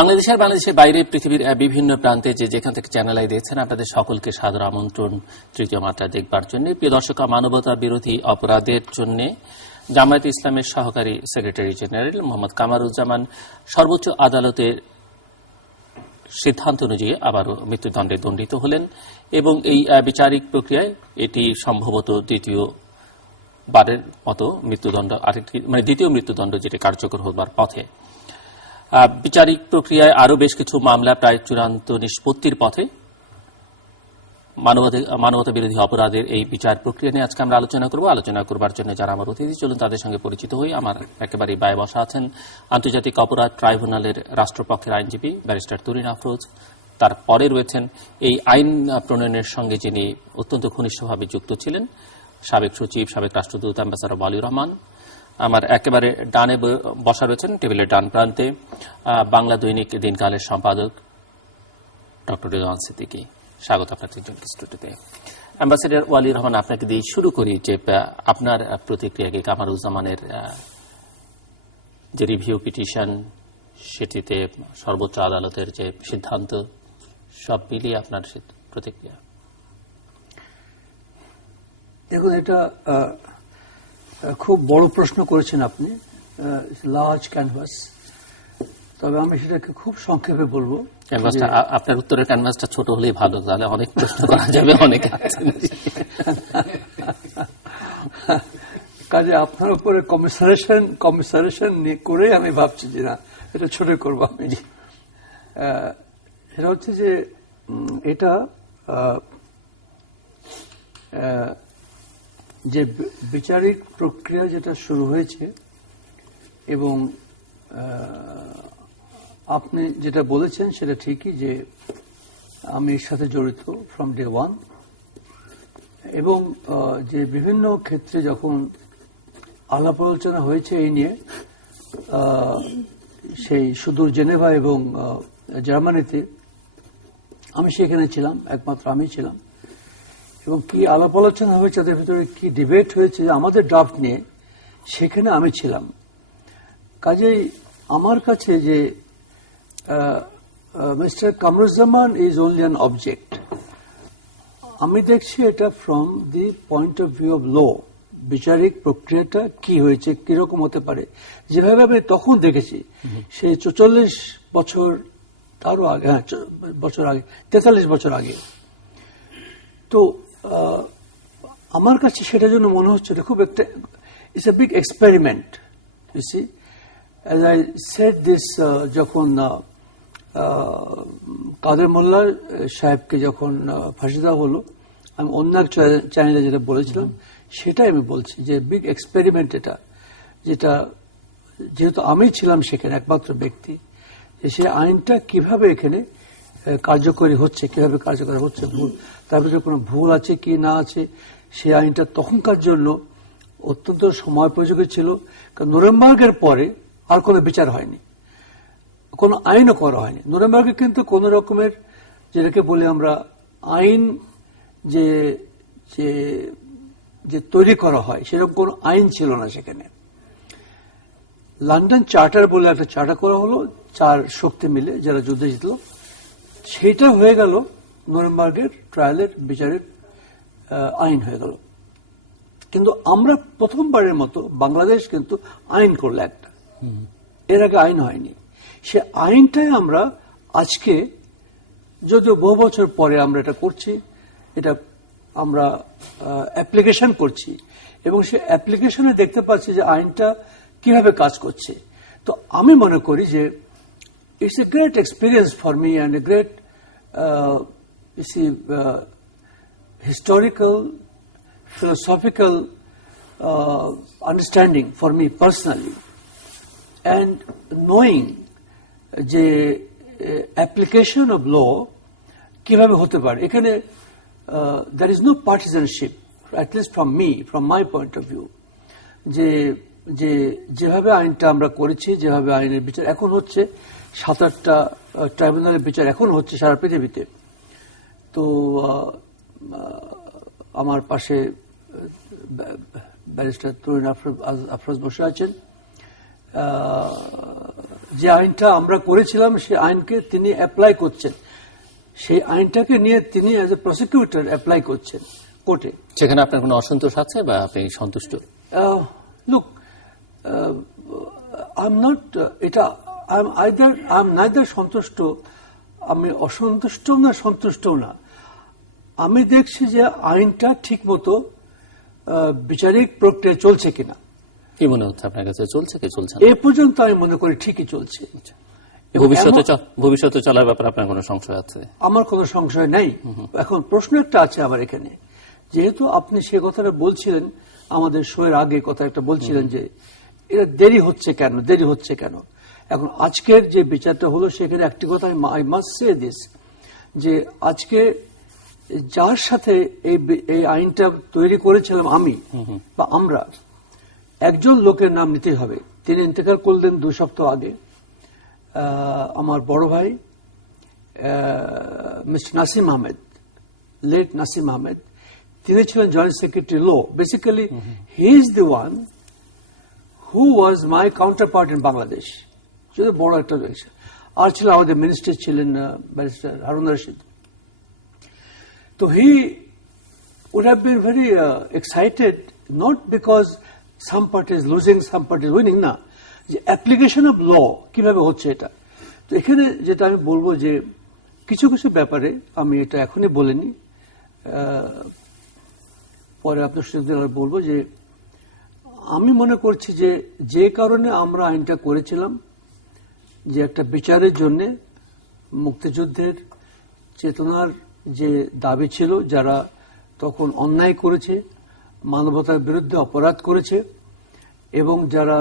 বাংলাদেশের বাইরে পৃথিবীর বিভিন্ন প্রান্তে যেখান থেকে চ্যানেল আই দেখছেন, আপনাদের সকলকে সাদর আমন্ত্রণ তৃতীয় মাত্রা দেখবার জন্য। প্রিয় দর্শক, মানবতা বিরোধী অপরাধের জন্য জামায়াতে ইসলামের সহকারী সেক্রেটারি জেনারেল মোহাম্মদ কামারুজ্জামান সর্বোচ্চ আদালতের সিদ্ধান্ত অনুযায়ী আবারও মৃত্যুদণ্ডে দণ্ডিত হলেন এবং এই বিচারিক প্রক্রিয়ায় এটি সম্ভবত দ্বিতীয়বারের মতো মৃত্যুদণ্ড, দ্বিতীয় মৃত্যুদণ্ড যেটি কার্যকর হবার পথে। বিচারিক প্রক্রিয়ায় আরও বেশ কিছু মামলা প্রায় চূড়ান্ত নিষ্পত্তির পথে। মানবতা বিরোধী অপরাধের এই বিচার প্রক্রিয়া নিয়ে আজকে আমরা আলোচনা করব। আলোচনা করবার জন্য যারা আমার অতিথি, চলুন তাদের সঙ্গে পরিচিত হই। আমার একেবারে বায়ে বসা আছেন আন্তর্জাতিক অপরাধ ট্রাইব্যুনালের রাষ্ট্রপক্ষের আইনজীবী ব্যারিস্টার তুরিন আফরোজ। তারপরে রয়েছেন এই আইন প্রণয়নের সঙ্গে যিনি অত্যন্ত ঘনিষ্ঠভাবে যুক্ত ছিলেন, সাবেক সচিব, সাবেক রাষ্ট্রদূত অ্যাম্বাসাডর ওয়ালিউর রহমান। আমার একেবারে ডানে বসা রয়েছেন টেবিলের ডান প্রান্তে বাংলা দৈনিক দিনকালের সম্পাদক ডক্টর রেজওয়ান সিদ্দিকী। স্বাগত আপনার তিনজনকে স্টুডিওতে। অ্যাম্বাসেডর ওয়ালিউর রহমান, আপনাকে দিয়ে শুরু করি যে আপনার প্রতিক্রিয়া কি কামারুজ্জামানের যে রিভিউ পিটিশন, সেটিতে সর্বোচ্চ আদালতের যে সিদ্ধান্ত, সব মিলিয়ে আপনার প্রতিক্রিয়া? দেখুন, এটা খুব বড় প্রশ্ন করেছেন আপনি, লার্জ ক্যানভাস। তবে আমি সেটাকে খুব সংক্ষেপে বলবো। ক্যানভাসটা, আপনার উত্তরের ক্যানভাসটা ছোট হলেই ভালো, তাহলে অনেক প্রশ্ন করা যাবে। অনেক কাজে আপনার উপরে কমিসারেশন করে আমি ভাবছি যে না, এটা ছোট করবো আমি। সেটা হচ্ছে যে এটা যে বিচারিক প্রক্রিয়া যেটা শুরু হয়েছে এবং আপনি যেটা বলেছেন সেটা ঠিকই যে আমি এর সাথে জড়িত ফ্রম ডে ওয়ান, এবং যে বিভিন্ন ক্ষেত্রে যখন আলাপ আলোচনা হয়েছে এই নিয়ে, সেই সুদূর জেনেভা এবং জার্মানিতে, আমি সেখানে ছিলাম, একমাত্র আমি ছিলাম। এবং কি আলাপ আলোচনা হয়েছে, তাদের ভিতরে কি ডিবেট হয়েছে আমাদের ড্রাফট নিয়ে, সেখানে আমি ছিলাম। কাজেই আমার কাছে যে mister Kamruzzaman is only an object, আমি দেখছি এটা from the point of view of law. বিচারিক প্রক্রিয়াটা কি হয়েছে, কিরকম হতে পারে, যেভাবে আমি তখন দেখেছি, সে 44 বছর, তারও আগে, বছর আগে, 43 বছর আগে। তো আমার কাছে সেটার জন্য মনে হচ্ছে খুব একটা, it's a big experiment. You see, as I said this, যখন কাদের মোল্লা সাহেবকে যখন ফাঁসি দেওয়া হলো, আমি অন্য এক চ্যানেলে যেটা বলেছিলাম সেটাই আমি বলছি যে বিগ এক্সপেরিমেন্ট এটা, যেটা যেহেতু আমি ছিলাম সেখানে একমাত্র ব্যক্তি, যে সে আইনটা কিভাবে এখানে কার্যকরী হচ্ছে, কিভাবে কার্যকরী হচ্ছে, তার ভিতরে কোনো ভুল আছে কি না আছে। সেই আইনটা তখনকার জন্য অত্যন্ত সময় প্রয়োজনীয় ছিল, কারণ নুরেমবার্গের পরে আর কোনো বিচার হয়নি, কোনো আইনও করা হয়নি। নুরেমবার্গে কিন্তু কোন রকমের, যেটাকে বলি আমরা আইন যে যে তৈরি করা হয়, সেরকম কোন আইন ছিল না সেখানে। লন্ডন চার্টার বলে একটা চার্টার করা হলো, 4 শক্তি মিলে যারা যুদ্ধে জিতল, সেইটা হয়ে গেল নুরেমবার্গের ট্রায়ালের বিচারের আইন হয়ে গেল। কিন্তু আমরা প্রথমবারের মতো বাংলাদেশ কিন্তু আইন করলো একটা, এর আগে আইন হয়নি। সে আইনটাই আমরা আজকে, যদিও বহু বছর পরে আমরা এটা করছি, এটা আমরা অ্যাপ্লিকেশন করছি, এবং সে অ্যাপ্লিকেশনে দেখতে পাচ্ছি যে আইনটা কিভাবে কাজ করছে। তো আমি মনে করি যে it's a great experience for me and a great historical, philosophical understanding for me personally, and knowing যে application of law কিভাবে হতে পারে এখানে, there is no partisanship, at least from my point of view, যেভাবে আইনটা আমরা করেছি, যেভাবে আইনের বিচার এখন হচ্ছে, 7-8টা ট্রাইব্যুনালের বিচার এখন হচ্ছে সারা পৃথিবীতে। তো আমার পাশে ব্যারিস্টার তুরিন আফরোজ বসে আছেন, যে আইনটা আমরা করেছিলাম সেই আইনকে তিনি অ্যাপ্লাই করছেন, সেই আইনটাকে নিয়ে তিনি অ্যাজ এ প্রসিকিউটর অ্যাপ্লাই করছেন কোর্টে। সেখানে আপনার কোনো অসন্তোষ আছে বা আপনি সন্তুষ্ট? লুক, আই এম নাইদার সন্তুষ্ট, আমি অসন্তুষ্ট না সন্তুষ্ট না। আমি দেখছি যে আইনটা ঠিক মতো বিচারিক প্রক্রিয়া চলছে কিনা। কি মনে হচ্ছে আপনার কাছে, চলছে কি চলছে না? এ পর্যন্ত আমি মনে করি ঠিকই চলছে। ভবিষ্যতে চলার ব্যাপারে আপনার কোনো সংশয় আছে? আমার কোনো সংশয় নেই। এখন প্রশ্ন একটা আছে আবার এখানে, যেহেতু আপনি সে কথাটা বলছিলেন আমাদের শোয়ের আগে, কথা একটা বলছিলেন যে এটা দেরি হচ্ছে কেন। এখন আজকের যে বিচারটা হলো সেখানে একটি কথা আই মাস্ট সে দিস, যে আজকে যার সাথে এই আইনটা তৈরি করেছিলাম আমি বা আমরা, একজন লোকের নাম নিতে হবে। তিনি ইন্তেকাল করলেন 2 সপ্তাহ আগে, আমার বড় ভাই মিস্টার নাসিম আহমেদ, লেট নাসিম আহমেদ। তিনি ছিলেন joint secretary law. Basically he is the one who was my counterpart in Bangladesh. যদি বড় একটা, আর ছিল আমাদের মিনিস্টার ছিলেন ব্যারিস্টার হারুন রশিদ। তো হি would have been very excited, not because some party is losing, some party is winning, না, যে application of law কিভাবে হচ্ছে এটা। তো এখানে যেটা আমি বলবো যে কিছু কিছু ব্যাপারে, আমি এটা এখনই বলিনি, পরে আপনার সুযোগ দিলে বলবো, যে আমি মনে করছি যে কারণে আমরা আইনটা করেছিলাম, যে একটা বিচারের জন্য মুক্তিযুদ্ধের চেতনার যে দাবি ছিল, যারা তখন অন্যায় করেছে, মানবতার বিরুদ্ধে অপরাধ করেছে এবং যারা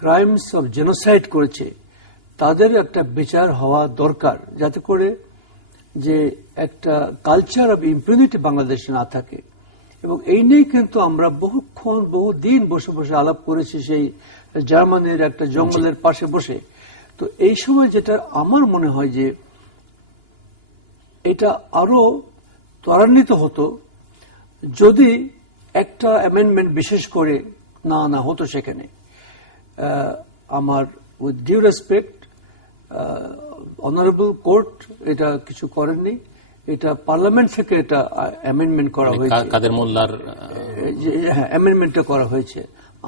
ক্রাইমস অফ জেনোসাইড করেছে, তাদের একটা বিচার হওয়া দরকার, যাতে করে যে একটা কালচার অফ ইম্পিউনিটি বাংলাদেশে না থাকে। এবং এই নিয়ে কিন্তু আমরা বহুদিন বসে বসে আলাপ করেছি, সেই জার্মানির একটা জঙ্গলের পাশে বসে। তো এই সময় যেটা আমার মনে হয় যে এটা আরো ত্বরান্বিত হতো যদি একটা অ্যামেন্ডমেন্ট বিশেষ করে না হতো সেখানে। আমার with due respect, honourable court এটা কিছু করেননি, এটা পার্লামেন্ট থেকে এটা অ্যামেন্ডমেন্ট করা হয়েছে, কাদের মোল্লার অ্যামেন্ডমেন্টটা করা হয়েছে।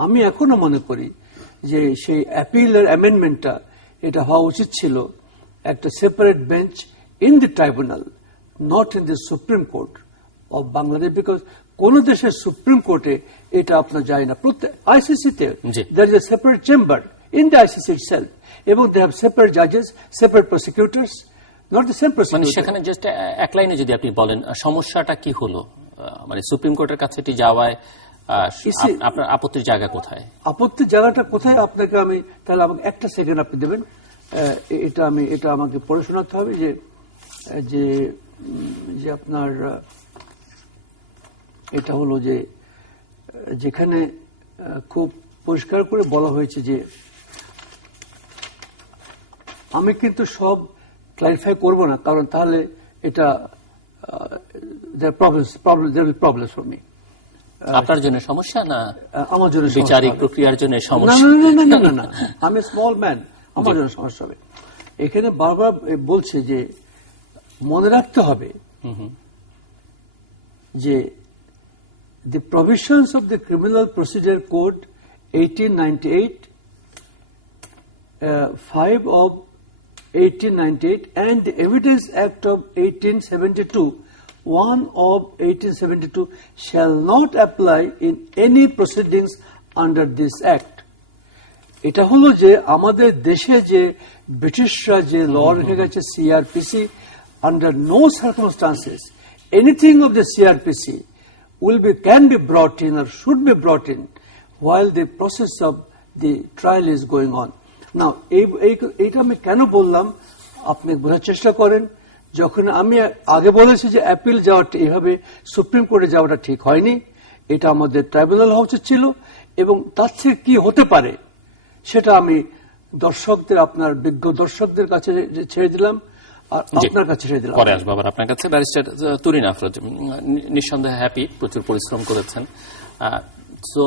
আমি এখনো মনে করি যে সেই অ্যাপিলের অ্যামেন্ডমেন্টটা এটা হওয়া উচিত ছিল একটা separate bench in the tribunal, not in the supreme court of Bangladesh, because কোন দেশের সুপ্রিম কোর্টে এটা আপনার যায় না। প্রত্যেক আইসিসিতে there is a separate chamber in the ICC itself, এবং দে হ্যাভ সেপারেট জাজেস, separate prosecutors, not the same prosecutor. সেখানে জাস্ট এক লাইনে যদি আপনি বলেন সমস্যাটা কি হলো, মানে সুপ্রিম কোর্টের কাছে এটি যাওয়ায় আপনার আপত্তির জায়গা কোথায়? আপত্তির জায়গাটা কোথায় আপনাকে আমি, তাহলে আমাকে একটা সেকেন্ড আপনি দেবেন, এটা আমাকে পড়ে শোনাতে হবে, যে আপনার এটা হলো যে যেখানে খুব পরিষ্কার করে বলা হয়েছে যে, আমি কিন্তু সব ক্লারিফাই করব না, কারণ তাহলে এটা প্রবলেম ফর মি। আপনার জন্য সমস্যা না আমার জন্য, বিচারিক প্রক্রিয়ার জন্য সমস্যা? না, আমি স্মল ম্যান, আমার জন্য সমস্যা হবে। এখানে বারবার বলছে যে মনে রাখতে হবে যে the provisions of the Criminal Procedure Code 1898, 5 of 1898 and the Evidence Act of 1872, 1 of 1872 shall not apply in any proceedings under this act. এটা হলো যে আমাদের দেশে যে ব্রিটিশরা যে ল রেখে গেছে CrPC, under no circumstances anything of the CRPC can be brought in or should be brought in while the process of the trial is going on. Now, এইটা আমি কেন বললাম আপনি বোঝার চেষ্টা করেন। যখন আমি আগে বলেছি যে অ্যাপিল যাওয়াটা, এইভাবে সুপ্রিম কোর্টে যাওয়াটা ঠিক হয়নি, এটা আমাদের ট্রাইব্যুনাল হওয়া উচিত ছিল, এবং তার থেকে কি হতে পারে সেটা আমি দর্শকদের, আপনার বিজ্ঞ দর্শকদের কাছে ছেড়ে দিলাম, আর আপনার কাছে ছেড়ে দিলাম। পরে আসবো আবার আপনার কাছে। ব্যারিস্টার তুরিন আফরোজ, নিঃসন্দেহে হ্যাপি, প্রচুর পরিশ্রম করেছেন। সো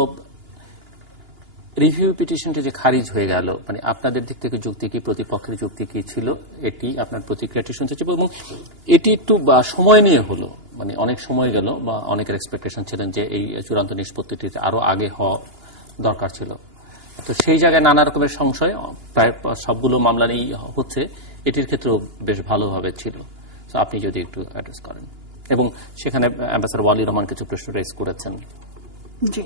রিভিউ পিটিশনটা যে খারিজ হয়ে গেল, মানে আপনাদের দিক থেকে যুক্তি কি, প্রতিপক্ষের যুক্তি কি ছিল, এটি আপনার প্রতিক্রিয়াটি শুনতে চাইব। এবং এটি একটু সময় নিয়ে হলো, মানে অনেক সময় গেল, বা অনেকের এক্সপেকটেশন ছিলেন যে এই চূড়ান্ত নিষ্পত্তিটি আরো আগে হওয়া দরকার ছিল। তো সেই জায়গায় নানা রকমের সংশয় প্রায় সবগুলো মামলা নিয়েই হচ্ছে, এটির ক্ষেত্রেও বেশ ভালোভাবে ছিল। তো আপনি যদি একটু অ্যাড্রেস করেন। এবং সেখানে অ্যাম্বাসেডর ওয়ালি রহমান কিছু প্রশ্ন রেজ করেছেন। জি,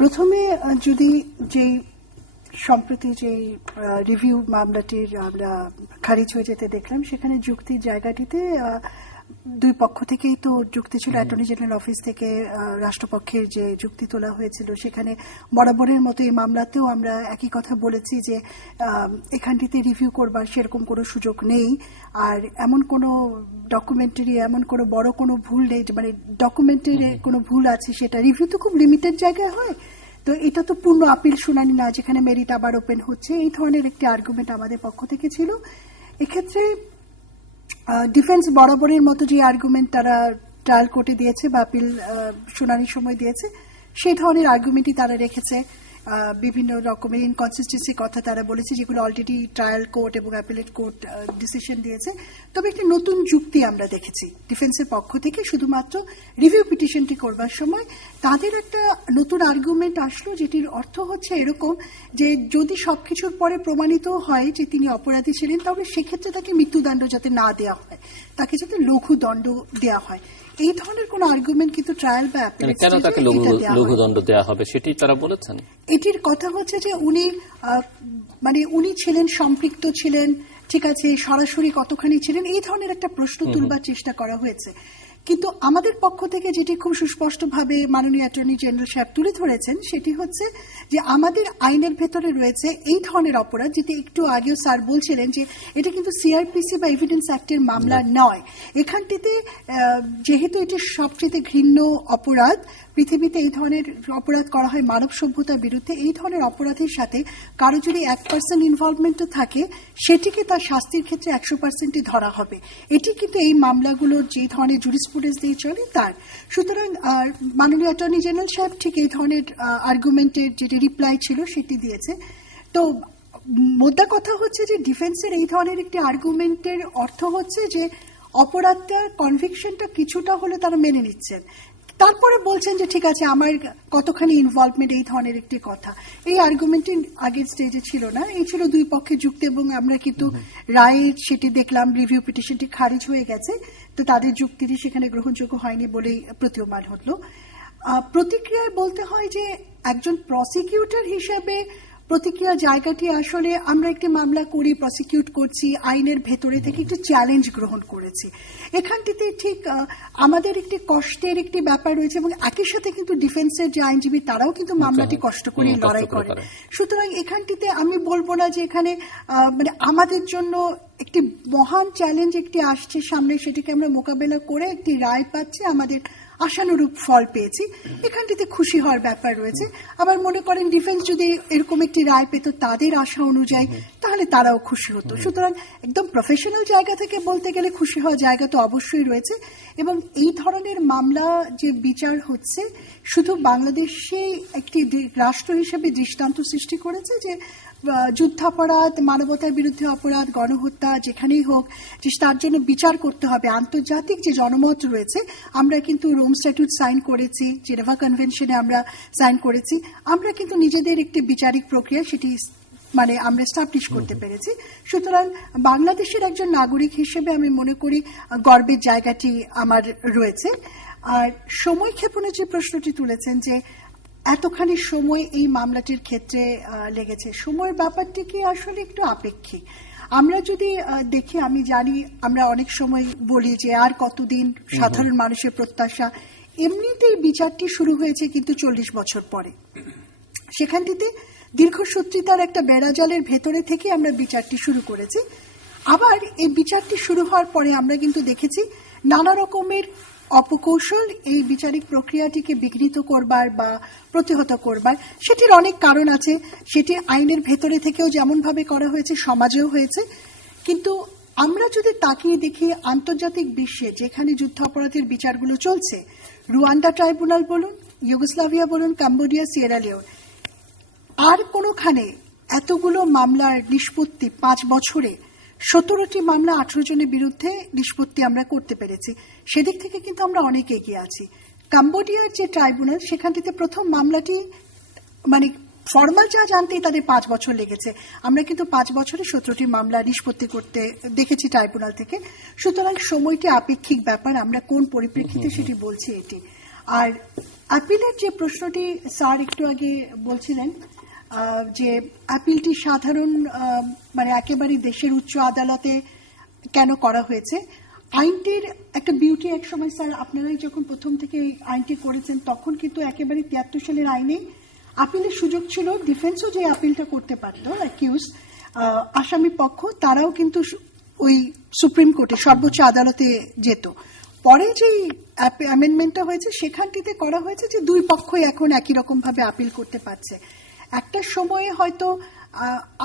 প্রথমে যদি যে সম্প্রতি যে রিভিউ মামলাটির আমরা খারিজ হয়ে যেতে দেখলাম, সেখানে যুক্তির জায়গাটিতে দুই পক্ষ থেকেই তো যুক্তি ছিল। অ্যাটর্নি জেনারেল অফিস থেকে রাষ্ট্রপক্ষের যে যুক্তি তোলা হয়েছিল, সেখানে বরাবরের মতো এই মামলাতেও আমরা একই কথা বলেছি যে এখানটিতে রিভিউ করবার সেরকম কোনো সুযোগ নেই, আর এমন কোনো ডকুমেন্টারি, এমন কোনো বড় কোনো ভুল নেই, মানে ডকুমেন্টারি কোনো ভুল আছে, সেটা রিভিউ তো খুব লিমিটেড জায়গায় হয়। তো এটা তো পূর্ণ আপিল শুনানি না, যেখানে মেরিট আবার ওপেন হচ্ছে, এই ধরনের একটি আর্গুমেন্ট আমাদের পক্ষ থেকে ছিল। এক্ষেত্রে ডিফেন্স বরাবরের মতো যে আর্গুমেন্ট তারা ট্রায়াল কোর্টে দিয়েছে বা আপিল শুনানির সময় দিয়েছে, সেই ধরনের আর্গুমেন্টই তারা রেখেছে। বিভিন্ন রকমের ইনকনসিস্টেন্সি কথা তারা বলেছে, যেগুলো অলরেডি ট্রায়াল কোর্ট এবং অ্যাপিলেট কোর্ট ডিসিশন দিয়েছে। তবে একটি নতুন যুক্তি আমরা দেখেছি ডিফেন্সের পক্ষ থেকে। শুধুমাত্র রিভিউ পিটিশনটি করবার সময় তাদের একটা নতুন আর্গুমেন্ট আসলো, যেটির অর্থ হচ্ছে এরকম যে যদি সবকিছুর পরে প্রমাণিত হয় যে তিনি অপরাধী ছিলেন, তবে সেক্ষেত্রে তাকে মৃত্যুদণ্ড যাতে না দেওয়া হয়, তাকে যাতে লঘু দণ্ড দেওয়া হয়। এই ধরনের কোন আর্গুমেন্ট কিন্তু ট্রায়াল বা অ্যাপিলেট কেন তাকে লঘু দণ্ড দেওয়া হবে সেটি তারা বলেছেন। এটির কথা হচ্ছে যে উনি ছিলেন, সম্পৃক্ত ছিলেন, ঠিক আছে, সরাসরি কতখানি ছিলেন, এই ধরনের একটা প্রশ্ন তুলবার চেষ্টা করা হয়েছে। কিন্তু আমাদের পক্ষ থেকে যেটি খুব সুস্পষ্টভাবে মাননীয় অ্যাটর্নি জেনারেল সাহেব তুলে ধরেছেন, সেটি হচ্ছে যে আমাদের আইনের ভেতরে রয়েছে এই ধরনের অপরাধ, যেটি একটু আগেও স্যার বলছিলেন যে এটা কিন্তু সিআরপিসি বা এভিডেন্স অ্যাক্টের মামলা নয়। এখানটিতে যেহেতু এটি সবচেয়ে ঘৃণ্য অপরাধ পৃথিবীতে, এই ধরনের অপরাধ করা হয় মানব সভ্যতার বিরুদ্ধে, এই ধরনের অপরাধের সাথে কারো যদি 1% ইনভলভমেন্টও থাকে, সেটিকে তার শাস্তির ক্ষেত্রে 100%ই ধরা হবে। এটি কিন্তু এই মামলাগুলোর যে ধরনের জুরিসপ্রুডেন্স দিয়ে চলে তার। সুতরাং মাননীয় অ্যাটর্নি জেনারেল সাহেব ঠিক এই ধরনের আর্গুমেন্টের যেটি রিপ্লাই ছিল সেটি দিয়েছে। তো মোদ্দা কথা হচ্ছে যে ডিফেন্সের এই ধরনের একটি আর্গুমেন্টের অর্থ হচ্ছে যে অপরাধটা, কনভিকশনটা কিছুটা হলে তারা মেনে নিচ্ছেন, তারপরে বলছেন যে ঠিক আছে আমার কতখানি ইনভলভমেন্ট, এই ধরনের একটি কথা। এই আর্গুমেন্টটি আগের স্টেজে ছিল না, এই ছিল দুই পক্ষের যুক্তি। এবং আমরা কিন্তু রায়ে সেটি দেখলাম, রিভিউ পিটিশনটি খারিজ হয়ে গেছে, তো তাদের যুক্তিটি সেখানে গ্রহণযোগ্য হয়নি বলেই প্রতীয়মান হলো। প্রতিক্রিয়ায় বলতে হয় যে একজন প্রসিকিউটর হিসেবে প্রতিক্রিয়া জায়গাটি আসলে আমরা একটি মামলা করি, প্রসিকিউট করছি, আইনের ভেতরে থেকে একটি চ্যালেঞ্জ গ্রহণ করেছি। এখানটিতে ঠিক আমাদের একটি কষ্টের একটি ব্যাপার রয়েছে, এবং একই সাথে কিন্তু ডিফেন্সের যে আইনজীবী তারাও কিন্তু মামলাটি কষ্ট করে লড়াই করে। সুতরাং এখানটিতে আমি বলবো না যে এখানে মানে আমাদের জন্য একটি মহান চ্যালেঞ্জ একটি আসছে সামনে, সেটিকে আমরা মোকাবেলা করে একটি রায় পাচ্ছি, আমাদের আশানুরূপ ফল পেয়েছি, এখানটিতে খুশি হওয়ার ব্যাপার রয়েছে। আবার মনে করেন ডিফেন্স যদি এরকম একটি রায় পেত তাদের আশা অনুযায়ী, তাহলে তারাও খুশি হতো। সুতরাং একদম প্রফেশনাল জায়গা থেকে বলতে গেলে খুশি হওয়ার জায়গা তো অবশ্যই রয়েছে। এবং এই ধরনের মামলা যে বিচার হচ্ছে, শুধু বাংলাদেশে একটি রাষ্ট্র হিসেবে দৃষ্টান্ত সৃষ্টি করেছে যে যুদ্ধাপরাধ, মানবতার বিরুদ্ধে অপরাধ, গণহত্যা যেখানেই হোক, যে তার জন্য বিচার করতে হবে। আন্তর্জাতিক যে জনমত রয়েছে, আমরা কিন্তু রোম স্ট্যাটিউট সাইন করেছি, জেনেভা কনভেনশনে আমরা সাইন করেছি, আমরা কিন্তু নিজেদের একটি বিচারিক প্রক্রিয়া সেটি মানে আমরা এস্টাবলিশ করতে পেরেছি। সুতরাং বাংলাদেশের একজন নাগরিক হিসেবে আমি মনে করি গর্বের জায়গাটি আমার রয়েছে। আর সময় ক্ষেপণের যে প্রশ্নটি তুলেছেন যে এতখানি সময় এই মামলাটির ক্ষেত্রে লেগেছে, সময়ের ব্যাপারটি কি আসলে একটু আপেক্ষিক। আমরা যদি দেখি, আমি জানি আমরা অনেক সময় বলি যে আর কতদিন, সাধারণ মানুষের প্রত্যাশা, এমনিতেই বিচারটি শুরু হয়েছে কিন্তু 40 বছর পরে। সেখানটিতে দীর্ঘসূত্রিতার একটা বেড়াজালের ভেতরে থেকে আমরা বিচারটি শুরু করেছি। আবার এই বিচারটি শুরু হওয়ার পরে আমরা কিন্তু দেখেছি নানা রকমের অপকৌশল এই বিচারিক প্রক্রিয়াটিকে বিঘ্নিত করবার বা প্রতিহত করবার। সেটির অনেক কারণ আছে, সেটি আইনের ভেতরে থেকেও যেমন ভাবে করা হয়েছে, সমাজেও হয়েছে। কিন্তু আমরা যদি তাকিয়ে দেখি আন্তর্জাতিক বিশ্বে যেখানে যুদ্ধাপরাধের বিচারগুলো চলছে, রুয়ান্ডা ট্রাইব্যুনাল বলুন, ইউগোস্লাভিয়া বলুন, কম্বোডিয়া, সিয়েরা লিওন, আর কোনোখানে এতগুলো মামলার নিষ্পত্তি 5 বছরে 17টি মামলা 18 জনের বিরুদ্ধে নিষ্পত্তি আমরা করতে পেরেছি। সেদিক থেকে কিন্তু আমরা অনেক এগিয়ে আছি। কাম্বোডিয়ার যে ট্রাইব্যুনাল, সেখানটিতে প্রথম মামলাটি মানে ফর্মাল যা জানতেই তাদের 5 বছর লেগেছে। আমরা কিন্তু 5 বছরে 17টি মামলা নিষ্পত্তি করতে দেখেছি ট্রাইব্যুনাল থেকে। সুতরাং সময়টি আপেক্ষিক ব্যাপার, আমরা কোন পরিপ্রেক্ষিতে সেটি বলছি এটি। আর আপিলের যে প্রশ্নটি স্যার একটু আগে বলছিলেন, যে আপিলটি সাধারণ মানে একেবারে দেশের উচ্চ আদালতে কেন করা হয়েছে, আইনটির একটা বিউটি এক সময় স্যার আপনারাই যখন প্রথম থেকে এই আইনটি করেছেন তখন কিন্তু একেবারে 73 সালের আইনে আপিলের সুযোগ ছিল, ডিফেন্সও যে আপিলটা করতে পারতো, অ্যাকিউজ আসামি পক্ষ তারাও কিন্তু ওই সুপ্রিম কোর্টে সর্বোচ্চ আদালতে যেত। পরে যে অ্যামেন্ডমেন্টটা হয়েছে সেখানটিতে করা হয়েছে যে দুই পক্ষই এখন একই রকম ভাবে আপিল করতে পারছে। একটা সময়ে হয়তো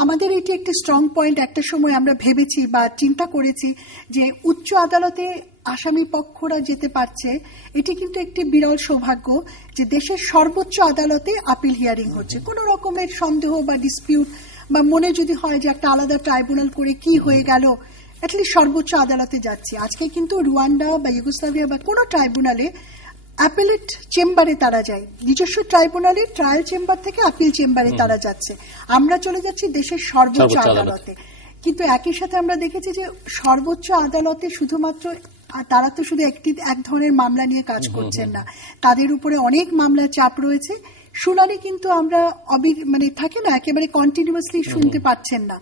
আমাদের এটি একটি স্ট্রং পয়েন্ট, একটা সময় আমরা ভেবেছি বা চিন্তা করেছি যে উচ্চ আদালতে আসামি পক্ষরা যেতে পারছে, এটি কিন্তু একটি বিরল সৌভাগ্য যে দেশের সর্বোচ্চ আদালতে আপিল হিয়ারিং হচ্ছে। কোনো রকমের সন্দেহ বা ডিসপিউট বা মনে যদি হয় যে একটা আলাদা ট্রাইব্যুনাল করে কি হয়ে গেল, অ্যাটলিস্ট সর্বোচ্চ আদালতে যাচ্ছি। আজকে কিন্তু রুয়ান্ডা বা ইউগোস্লাভিয়া বা কোনো ট্রাইব্যুনালে অ্যাপেলেট চেম্বারে তারা যায়, নিজস্ব ট্রাইব্যুনালে ট্রায়াল চেম্বার থেকে আপিল চেম্বারে তারা যাচ্ছে। আমরা চলে যাচ্ছি দেশের সর্বোচ্চ আদালতে। কিন্তু একই সাথে আমরা দেখেছি যে সর্বোচ্চ আদালতে শুধুমাত্র তারা তো শুধু এক ধরনের মামলা নিয়ে কাজ করছেন না, তাদের উপরে অনেক মামলার চাপ রয়েছে। শুনানি কিন্তু আমরা মানে থাকে না একেবারে কন্টিনিউয়াসলি শুনতে পাচ্ছেন না,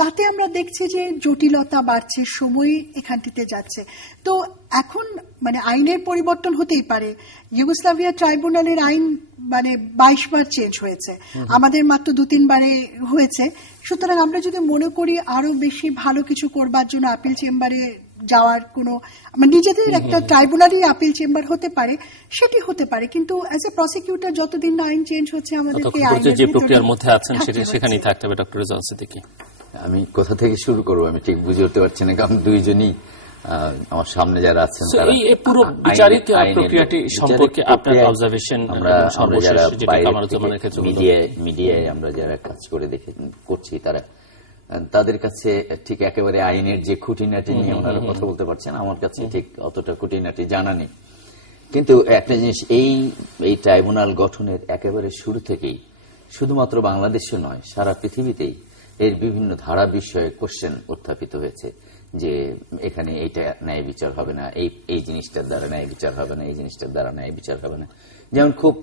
তাতে আমরা দেখছি যে জটিলতা বাড়ছে, সময় এখানটিতে যাচ্ছে। তো এখন মানে আইনের পরিবর্তন হতেই পারে। ইউগোস্লাভিয়া ট্রাইব্যুনালের আইন মানে 22 বার চেঞ্জ হয়েছে, আমাদের মাত্র 2-3 বারে হয়েছে। সুতরাং আমরা যদি মনে করি আরো বেশি ভালো কিছু করবার জন্য আপিল চেম্বারে যাওয়ার কোনো নিজেদের একটা ট্রাইব্যুনালই আপিল চেম্বার হতে পারে, সেটি হতে পারে। কিন্তু অ্যাজ এ প্রসিকিউটর যতদিন না আইন চেঞ্জ হচ্ছে আমাদেরকে যে প্রক্রিয়ার মধ্যে আছেন সেখানেই থাকতে হবে। ডক্টর রেজাউল সিদ্দিকী, আমি কোথা থেকে শুরু করবো আমি ঠিক বুঝে উঠতে পারছি না, কারণ দুইজনই আমার সামনে যারা আছেন এই পুরো বিচারিক প্রক্রিয়াটি সম্পর্কে আপনার অবজারভেশন, আমরা যারা মিডিয়ায় আমরা যারা কাজ করে করছি তাদের কাছে ঠিক একেবারে আইনের যে খুঁটিনাটি নিয়ে ওনারা কথা বলতে পারছেন, আমার কাছে ঠিক অতটা খুঁটিনাটি জানা নেই। কিন্তু একটা জিনিস, এই ট্রাইব্যুনাল গঠনের একেবারে শুরু থেকেই শুধুমাত্র বাংলাদেশে নয়, সারা পৃথিবীতেই এর বিভিন্ন ধারা বিষয়ে কোশ্চেন উত্থাপিত হয়েছে যে এখানে এইটা ন্যায় বিচার হবে না, এই জিনিসটার দ্বারা ন্যায় বিচার হবে না, এই জিনিসটার দ্বারা ন্যায় বিচার হবে না। যেমন খুব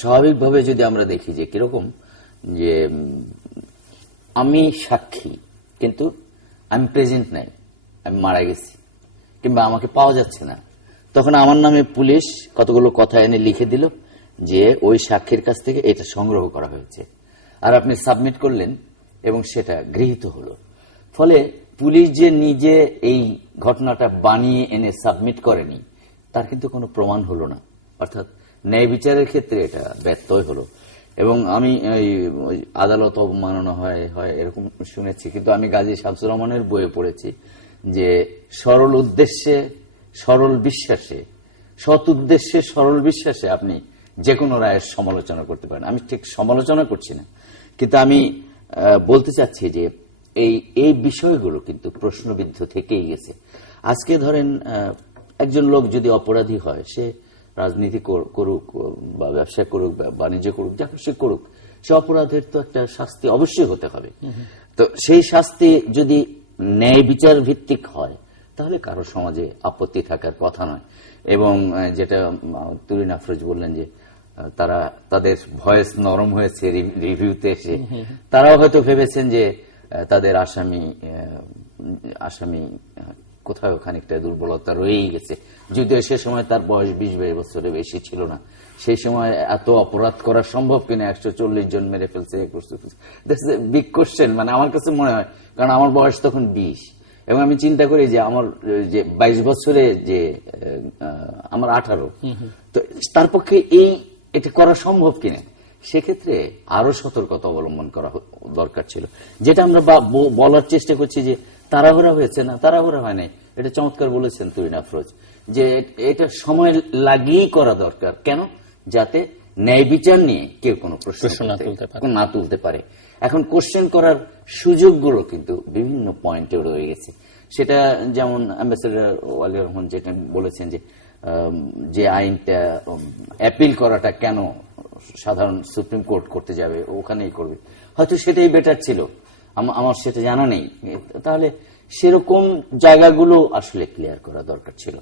স্বাভাবিকভাবে যদি আমরা দেখি যে কিরকম, যে আমি সাক্ষী কিন্তু আমি প্রেজেন্ট নাই, আমি মারা গেছি কিংবা আমাকে পাওয়া যাচ্ছে না, তখন আমার নামে পুলিশ কতগুলো কথা এনে লিখে দিল যে ওই সাক্ষীর কাছ থেকে এটা সংগ্রহ করা হয়েছে, আর আপনি সাবমিট করলেন এবং সেটা গৃহীত হলো। ফলে পুলিশ যে নিজে এই ঘটনাটা বানিয়ে এনে সাবমিট করেনি, তার কিন্তু কোনো প্রমাণ হলো না, অর্থাৎ ন্যায় বিচারের ক্ষেত্রে এটা ব্যত্যয় হলো। এবং আমি আদালত অবমাননা হয় এরকম শুনেছি, কিন্তু আমি গাজী শামসুর রহমানের বইয়ে পড়েছি যে সরল উদ্দেশ্যে সরল বিশ্বাসে, সৎ উদ্দেশ্যে সরল বিশ্বাসে আপনি যে কোনো রায়ের সমালোচনা করতে পারেন। আমি ঠিক সমালোচনা করছি না, কিন্তু আমি বলতে চাচ্ছি যে এই বিষয়গুলো কিন্তু প্রশ্নবিদ্ধ থেকেই গেছে। আজকে ধরেন একজন লোক যদি অপরাধী হয়, সে রাজনীতি করুক বা ব্যবসা করুক বা বাণিজ্য করুক, যা সে করুক, সে অপরাধের তো একটা শাস্তি অবশ্যই হতে হবে। তো সেই শাস্তি যদি ন্যায় বিচার ভিত্তিক হয় তাহলে কারো সমাজে আপত্তি থাকার কথা নয়। এবং যেটা তুরিন আফরোজ বললেন যে তাদের ভয়েস নরম হয়েছে রিভিউতে এসে, তারাও হয়তো ভেবেছেন যে তাদের আসামি কোথাও খানিকটা দুর্বলতা রয়েই গেছে, যদিও সে সময় তার বয়স 20-22 বছরের বেশি ছিল না। সেই সময় এত অপরাধ করা সম্ভব কিনা, 140 জন মেরে ফেলছে, বিগ কোশ্চেন মানে আমার কাছে মনে হয়, কারণ আমার বয়স তখন 20 এবং আমি চিন্তা করি যে আমার যে 22 বছরে যে আমার 18, তো তার পক্ষে এটা করা সম্ভব কিনা, সেক্ষেত্রে আরো সতর্কতা অবলম্বন করা দরকার ছিল। যেটা আমরা বলার চেষ্টা করছি যে তাড়াহুড়া হয়েছে না, তাড়াহুড়া হয় নাই, এটা চমৎকার বলেছেন তুরিন আফরোজ যে এটা সময় লাগিয়েই করা দরকার। কেন? যাতে ন্যায় বিচার নিয়ে কেউ কোনো প্রশ্ন না তুলতে পারে। এখন কোশ্চেন করার সুযোগগুলো কিন্তু বিভিন্ন পয়েন্টে রয়ে গেছে। সেটা যেমন অ্যাম্বাসেডর ওয়ালিউর রহমান যেটা বলেছেন যে আইনটা অ্যাপিল করাটা কেন সাধারণ সুপ্রিম কোর্ট করতে যাবে, ওখানেই করবে, হয়তো সেটাই বেটার ছিল, আমার সেটা জানা নেই। তাহলে সেরকম জায়গাগুলো আসলে ক্লিয়ার করা দরকার ছিল।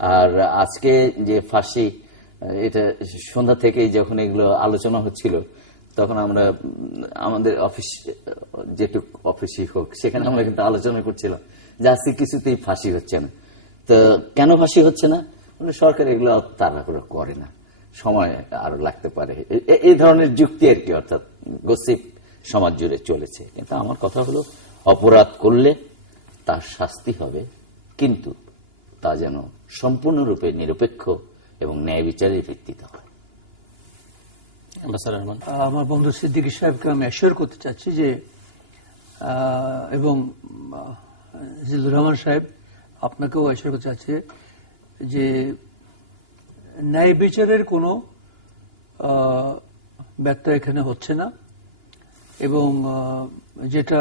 আর আজকে যে ফাঁসি, এটা সন্ধ্যা থেকেই যখন এগুলো আলোচনা হচ্ছিল তখন আমরা আমাদের অফিস যেটুক অফিসই হোক সেখানে আমরা কিন্তু আলোচনা করছিলাম যে আজকে কিছুতেই ফাঁসি হচ্ছে না। তো কেন ফাঁসি হচ্ছে না? সরকার এগুলো তাড়াহুড়ো করে না, সময় আরো লাগতে পারে, এই ধরনের যুক্তি আর কি, অর্থাৎ গসিপ সমাজ জুড়ে চলেছে। কিন্তু আমার কথা হলো, অপরাধ করলে তার শাস্তি হবে, কিন্তু তা যেন সম্পূর্ণরূপে নিরপেক্ষ এবং ন্যায় বিচারের ভিত্তিতে হয়। আমার বন্ধু সিদ্দিকী সাহেবকে আমি অ্যাসিওর করতে চাচ্ছি যে, এবং জিল্লুর রহমান সাহেব আপনাকেও অ্যাসিওর করতে চাচ্ছি যে ন্যায় বিচারের কোনো ব্যত্যয় এখানে হচ্ছে না। এবং যেটা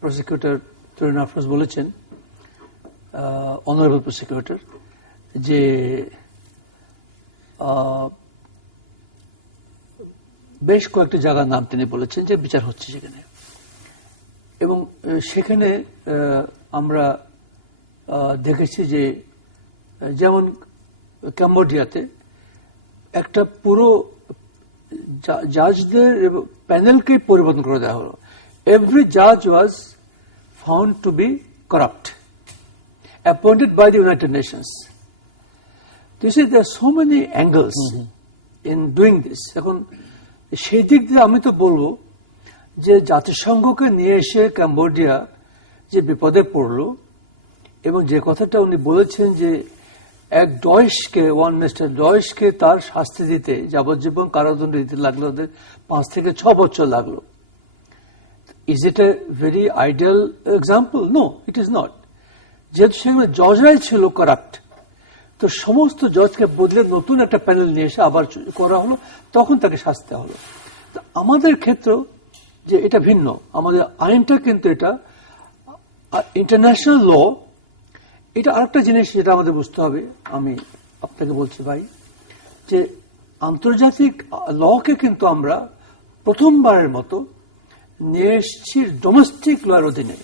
প্রসিকিউটর তরুণ আফরোজ বলেছেন, অনারেবল প্রসিকিউটর, যে বেশ কয়েকটি জায়গার নাম তিনি বলেছেন যে বিচার হচ্ছে সেখানে। এবং সেখানে আমরা দেখেছি যে যেমন ক্যাম্বোডিয়াতে একটা পুরো জাজদের প্যানেলকে পরিবর্তন করে দেওয়া হলো। এভরি জাজ was found to be corrupt, appointed by the United Nations. You see, there are so many angles in doing this. এখন সেই দিক দিয়ে আমি তো বলবো যে জাতিসংঘকে নিয়ে এসে ক্যাম্বোডিয়া যে বিপদে পড়লো, এবং যে কথাটা উনি বলেছেন যে এক ডয়েশকে, ওয়ান মিস্টার ডয়েশকে তার শাস্তি দিতে, যাবজ্জীবন কারাদণ্ড দিতে লাগলো, ওদের 5 থেকে 6 বছর লাগলো। Is it a very ideal example? No, it is not. যেহেতু সেখানে জজরাই ছিল কারাপ্ট, তো সমস্ত জজকে বদলে নতুন একটা প্যানেল নিয়ে এসে আবার করা হলো, তখন তাকে শাস্তি হলো। আমাদের ক্ষেত্র যে এটা ভিন্ন, আমাদের আইনটা কিন্তু এটা ইন্টারন্যাশনাল ল। এটা আরেকটা জিনিস যেটা আমাদের বুঝতে হবে, আমি আপনাকে বলছি ভাই, যে আন্তর্জাতিক লকে কিন্তু আমরা প্রথমবারের মতো নিয়ে এসেছি ডোমেস্টিক লর অধীনে।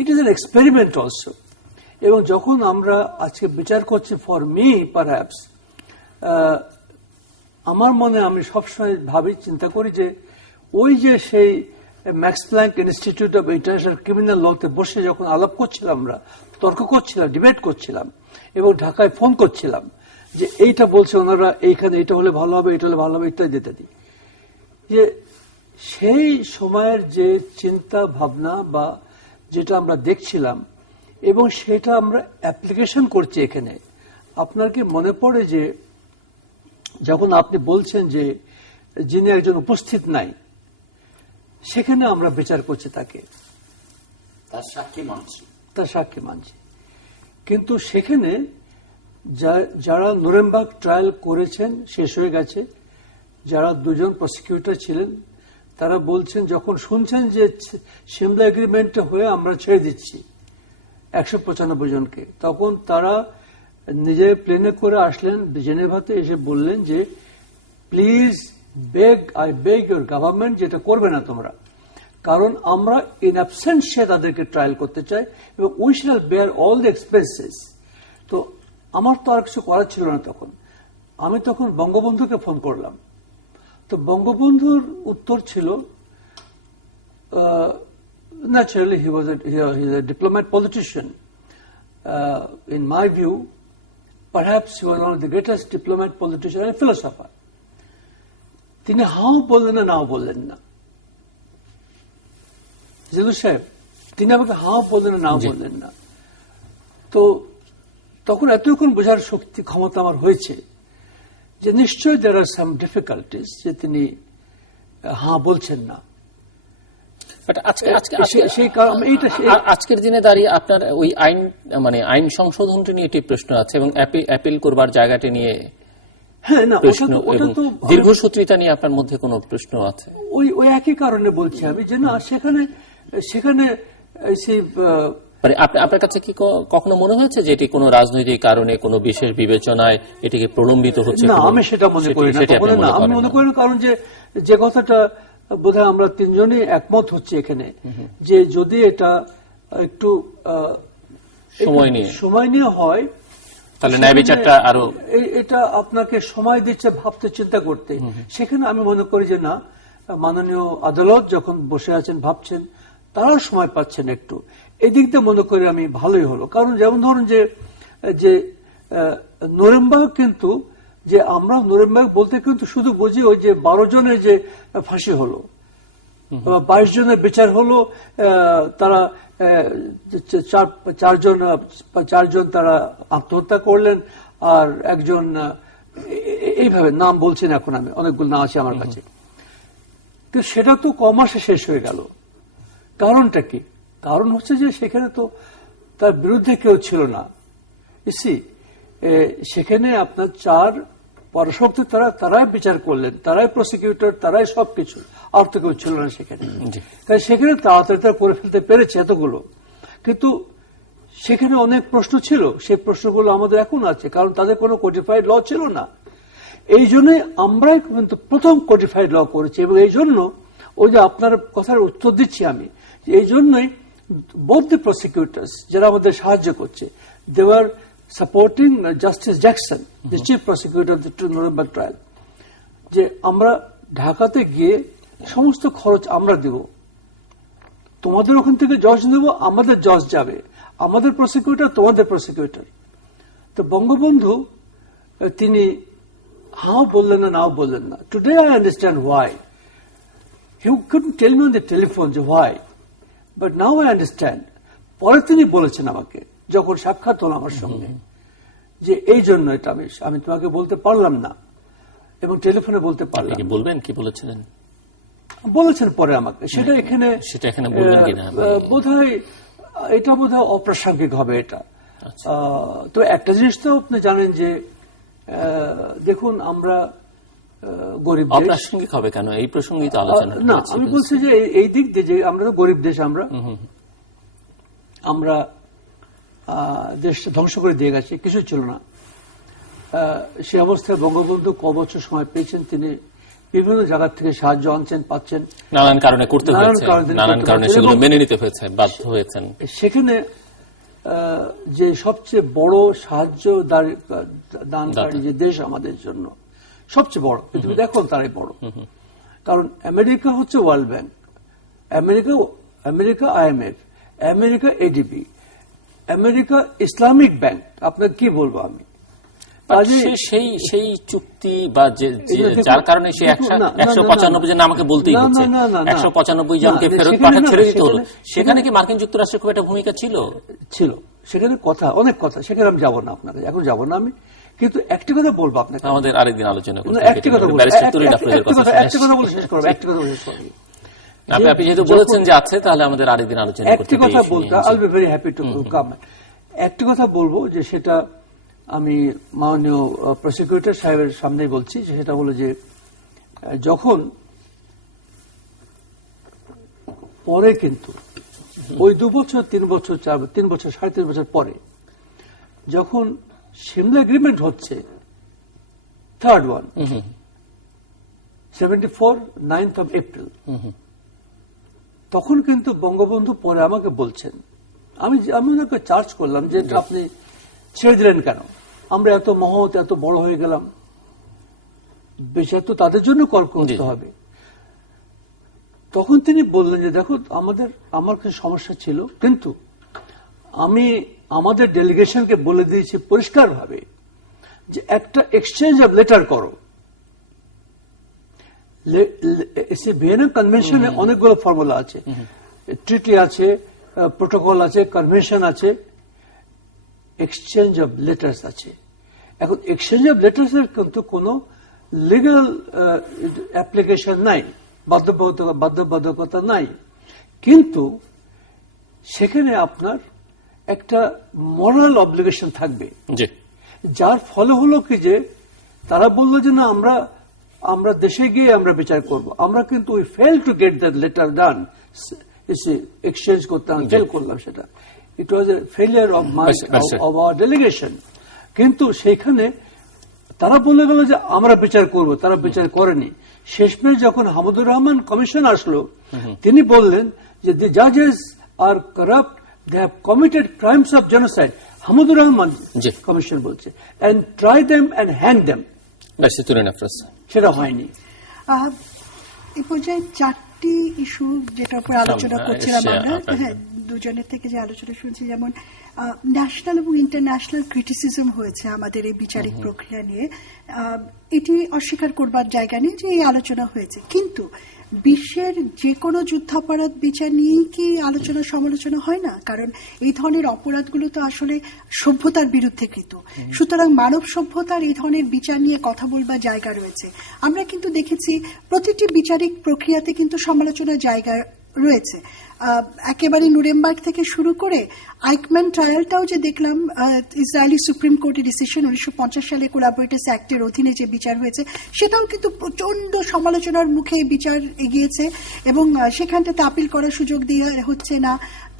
It is an experiment also. এবং যখন আমরা আজকে বিচার করছি, ফর মি পারহ্যাপস, আমার মনে আমি সবসময় ভাবি, চিন্তা করি যে ওই যে সেই Max Planck institute of international criminal লতে বসে যখন আলাপ করছিলাম, আমরা তর্ক করছিলাম, ডিবেট করছিলাম, এবং ঢাকায় ফোন করছিলাম যে এইটা বলছে ওনারা, এইখানে এটা হলে ভালো হবে, এটা হলে ভালো হবে, ইত্যাদি ইত্যাদি, যে সেই সময়ের যে চিন্তা ভাবনা বা যেটা আমরা দেখছিলাম এবং সেটা আমরা অ্যাপ্লিকেশন করছি এখানে। আপনার কি মনে পড়ে যে যখন আপনি বলছেন যে যিনি একজন উপস্থিত নাই, সেখানে আমরা বিচার করছি, তাকে তার সাক্ষী মানছি, কিন্তু সেখানে যারা নুরেমবার্গ ট্রায়াল করেছেন শেষ হয়ে গেছে, যারা 2 জন প্রসিকিউটর ছিলেন, তারা বলছেন যখন শুনছেন যে সিমলা এগ্রিমেন্ট হয়ে আমরা ছেড়ে দিচ্ছি 195 জনকে, তখন তারা নিজে প্লেনে করে আসলেন জেনেভাতে, এসে বললেন যে please I beg your government, যেটা করবে না তোমরা, কারণ আমরা ইন অ্যাবসেন্সে তাদেরকে ট্রায়াল করতে চাই এবং we shall bear all the expenses. তো আমার তো আর কিছু করার ছিল না তখন। আমি তখন বঙ্গবন্ধুকে ফোন করলাম, তো বঙ্গবন্ধুর উত্তর ছিল, naturally he was a diplomat politician. In my view, perhaps he was one of the greatest diplomat politician and philosopher. তিনি হাও বললেন না, নাও বললেন না। জিল্লুর সাহেব, তিনি আমাকে হাও বললেন না, নাও বললেন না। তো তখন এতক্ষণ বোঝার শক্তি, ক্ষমতা আমার হয়েছে যে নিশ্চয়ই there are some difficulties, যে তিনি হ্যাঁ বলছেন না। আজকের দিনে দাঁড়িয়ে আপনার ওই আইন, মানে আইন সংশোধনটি নিয়ে একটি প্রশ্ন আছে, এবং অ্যাপিল করবার জায়গাটি নিয়ে হ্যাঁ, না, প্রশ্ন ওটা এবং তো দীর্ঘসূত্রিতা নিয়ে আপনার মধ্যে কোনো প্রশ্ন আছে? ওই একই কারণে বলছি আমি যে না, সেখানে সেই মানে আপনার কাছে কি কখনো মনে হয়েছে যে এটি কোনো রাজনৈতিক কারণে, কোনো বিশেষ বিবেচনায় এটিকে প্রলম্বিত হচ্ছে? না, আমি সেটা মনে করি না, আমি মনে করি না। কারণ যে কথাটা বোধহয় আমরা তিনজনই একমত হচ্ছে এখানে, যে যদি এটা একটু সময় নিয়ে হয়, তাহলে ন্যায় বিচারটা আরো, এটা আপনাকে সময় দিচ্ছে ভাবতে, চিন্তা করতে। সেখানে আমি মনে করি যে না, মাননীয় আদালত যখন বসে আছেন, ভাবছেন, তারাও সময় পাচ্ছেন একটু, এদিক দিয়ে মনে করি আমি ভালোই হলো। কারণ যেমন ধরুন যে নুরেমবার্গ, কিন্তু যে আমরা নুরেমবার্গ বলতে কিন্তু শুধু বুঝি ওই যে 12 জনের যে ফাঁসি হলো, 22 জনের বিচার হলো, তারা চারজন তারা আত্মহত্যা করলেন, আর একজন এইভাবে নাম বলছেন, এখন আমি অনেকগুলো নাম আছে আমার কাছে, কিন্তু সেটা তো কমাসে শেষ হয়ে গেল। কারণটা কি? কারণ হচ্ছে যে সেখানে তো তার বিরুদ্ধে কেউ ছিল না। সেখানে আপনার 4 পরাশক্তি, তারাই বিচার করলেন, তারাই প্রসিকিউটর, তারাই সবকিছু, আর তো কেউ ছিল না সেখানে। কারণ সেখানে তাড়াতাড়ি তারা করে ফেলতে পেরেছে এতগুলো, কিন্তু সেখানে অনেক প্রশ্ন ছিল, সেই প্রশ্নগুলো আমাদের এখন আছে, কারণ তাদের কোনো কোডিফাইড ল ছিল না। এই জন্যই আমরাই কিন্তু প্রথম কোডিফাইড ল করেছি, এবং এই জন্য ওই যে আপনার কথার উত্তর দিচ্ছি আমি, এই জন্যই both the prosecutors যারা আমাদের সাহায্য করছে, they were supporting Justice Jackson, the chief prosecutor of the Nuremberg trial, যে আমরা ঢাকাতে গিয়ে সমস্ত খরচ আমরা দেব, তোমাদের ওখান থেকে জজ নেব, আমাদের জজ যাবে, আমাদের প্রসিকিউটর, তোমাদের প্রসিকিউটর। তো বঙ্গবন্ধু তিনি হাও বললেন না, নাও বললেন না। Today I understand why. He couldn't tell me on the telephone যে why, but now I understand. পরে তিনি বলেছেন আমাকে, যখন সাক্ষাৎ হলো আমার সঙ্গে, যে এই জন্য এটা আমি তোমাকে বলতে পারলাম না, এবং টেলিফোনে বলতে পারলাম। বলবেন কি বলেছিলেন? বলেছেন পরে আমাকে, সেটা এখানে বলবেন কিনা বোধহয়, এটা বোধহয় অপ্রাসঙ্গিক হবে এটা। তো একটা জিনিস তো আপনি জানেন যে, দেখুন আমরা গরিব দেশ। অপ্রাসঙ্গিক হবে কেন? এই প্রসঙ্গে তো আলোচনা না, আমি বলছি যে এই দিক দিয়ে যে আমরা তো গরিব দেশ, আমরা দেশটা ধ্বংস করে দিয়ে গেছি, কিছু ছিল না। সে অবস্থায় বঙ্গবন্ধু কবছর সময় পেয়েছেন, তিনি বিভিন্ন জায়গা থেকে সাহায্য আনছেন, পাচ্ছেন, নানান কারণে করতে হয়েছে, নানান কারণে সেগুলো মেনে নিতে হয়েছে, বাধ্য হয়েছেন। সেখানে যে সবচেয়ে বড় সাহায্য দানকারী যে দেশ আমাদের জন্য, সবচেয়ে বড় পৃথিবী এখন তারাই বড়, কারণ আমেরিকা হচ্ছে world bank, America IMF, America ADB, America Islamic bank, আপনাকে কি বলবো আমি। সেই চুক্তি বা যার কারণে সে 195 জন আমাকে বলতেই হচ্ছে, 195 জনকে ফেরত পাঠা ছেড়ে দিতে হলো, সেখানে কি মার্কিন যুক্তরাষ্ট্রের খুব একটা ভূমিকা ছিল? সেখানে অনেক কথা, সেখানে আমি যাবো না, আপনাকে এখন যাবো না আমি, কিন্তু একটি কথা বলবো আপনাকে, আমাদের আরেকদিন আলোচনা করব। একটি কথা বলে শেষ করবো, আপনি যেহেতু বলেছেন যে আছে, তাহলে আমাদের আরেকদিন আলোচনা করতে। একটি কথা বলতে, I will be very happy to come. একটি কথা বলবো, যে সেটা আমি মাননীয় প্রসিকিউটর সাহেবের সামনেই বলছি, যে সেটা হলো যে যখন পরে কিন্তু ওই 2 বছর 3 বছর 3 বছর 3.5 বছর পরে যখন সিমলা এগ্রিমেন্ট হচ্ছে, third one, 74 9th of April, তখন কিন্তু বঙ্গবন্ধু পরে আমাকে বলছেন, আমি ওনাকে চার্জ করলাম যে আপনি ছেড়ে দিলেন কেন, আমরা এত মহৎ, এত বড় হয়ে গেলাম, বিচার তো তাদের জন্য কল করতে হবে। তখন তিনি বললেন যে দেখো, আমার কিছু সমস্যা ছিল, কিন্তু আমি আমাদের ডেলিগেশনকে বলে দিয়েছি পরিষ্কারভাবে যে একটা এক্সচেঞ্জ অফ লেটার করো। ভিয়েনা কনভেনশনে অনেকগুলো ফর্মুলা আছে, ট্রিটি আছে, প্রোটোকল আছে, কনভেনশন আছে, এক্সচেঞ্জ অফ লেটার্স আছে। এখন এক্সচেঞ্জ অফ লেটার্স এর কিন্তু কোন লিগাল অ্যাপ্লিকেশন নাই, বাধ্যবাধকতা নাই, কিন্তু সেখানে আপনার একটা মোরাল অব্লিগেশন থাকবে, যার ফলে হলো কি যে তারা বললো যে না, আমরা দেশে গিয়ে আমরা বিচার করব। আমরা কিন্তু we fail to get that letter done, exchange করতে ফেল করলাম সেটা। ইট ওয়াজ এ ফেলিয়ার অফ আওয়ার ডেলিগেশন। কিন্তু সেইখানে তারা বলে গেল যে আমরা বিচার করব, তারা বিচার করেনি। শেষমেশ যখন হামিদুর রহমান কমিশন আসলো, তিনি বললেন যে দি জাজেস are corrupt, they have committed crimes of genocide. Hamidur Rahman commission বলছে, and try them and hang them. সেটা হয়নি। এই পর্যায়ে চারটি ইস্যু যেটার উপর আলোচনা করছিলাম আমরা, হ্যাঁ, দুজনের থেকে যে আলোচনা শুনছি, যেমন ন্যাশনাল এবং ইন্টারন্যাশনাল ক্রিটিসিজম হয়েছে আমাদের এই বিচারিক প্রক্রিয়া নিয়ে। এটি অস্বীকার করবার জায়গা নেই যে এই আলোচনা হয়েছে, কিন্তু বিশ্বের যে কোনো যুদ্ধাপরাধ বিচার নিয়েই কি আলোচনা সমালোচনা হয় না? কারণ এই ধরনের অপরাধগুলো তো আসলে সভ্যতার বিরুদ্ধে কৃত, সুতরাং মানব সভ্যতার এই ধরনের বিচার নিয়ে কথা বলবার জায়গা রয়েছে। আমরা কিন্তু দেখেছি প্রতিটি বিচারিক প্রক্রিয়াতে কিন্তু সমালোচনার জায়গা রয়েছে। একেবারে নুরেমবার্গ থেকে শুরু করে আইকম্যান ট্রায়ালটাও যে দেখলাম, ইসরায়েলি সুপ্রিম কোর্টের ডিসিশন 1950 সালে কোলাবোরেটরস অ্যাক্টের অধীনে যে বিচার হয়েছে, সেটাও কিন্তু প্রচন্ড সমালোচনার মুখে বিচার এগিয়েছে এবং সেখানটাতে আপিল করার সুযোগ দিয়ে হচ্ছে না।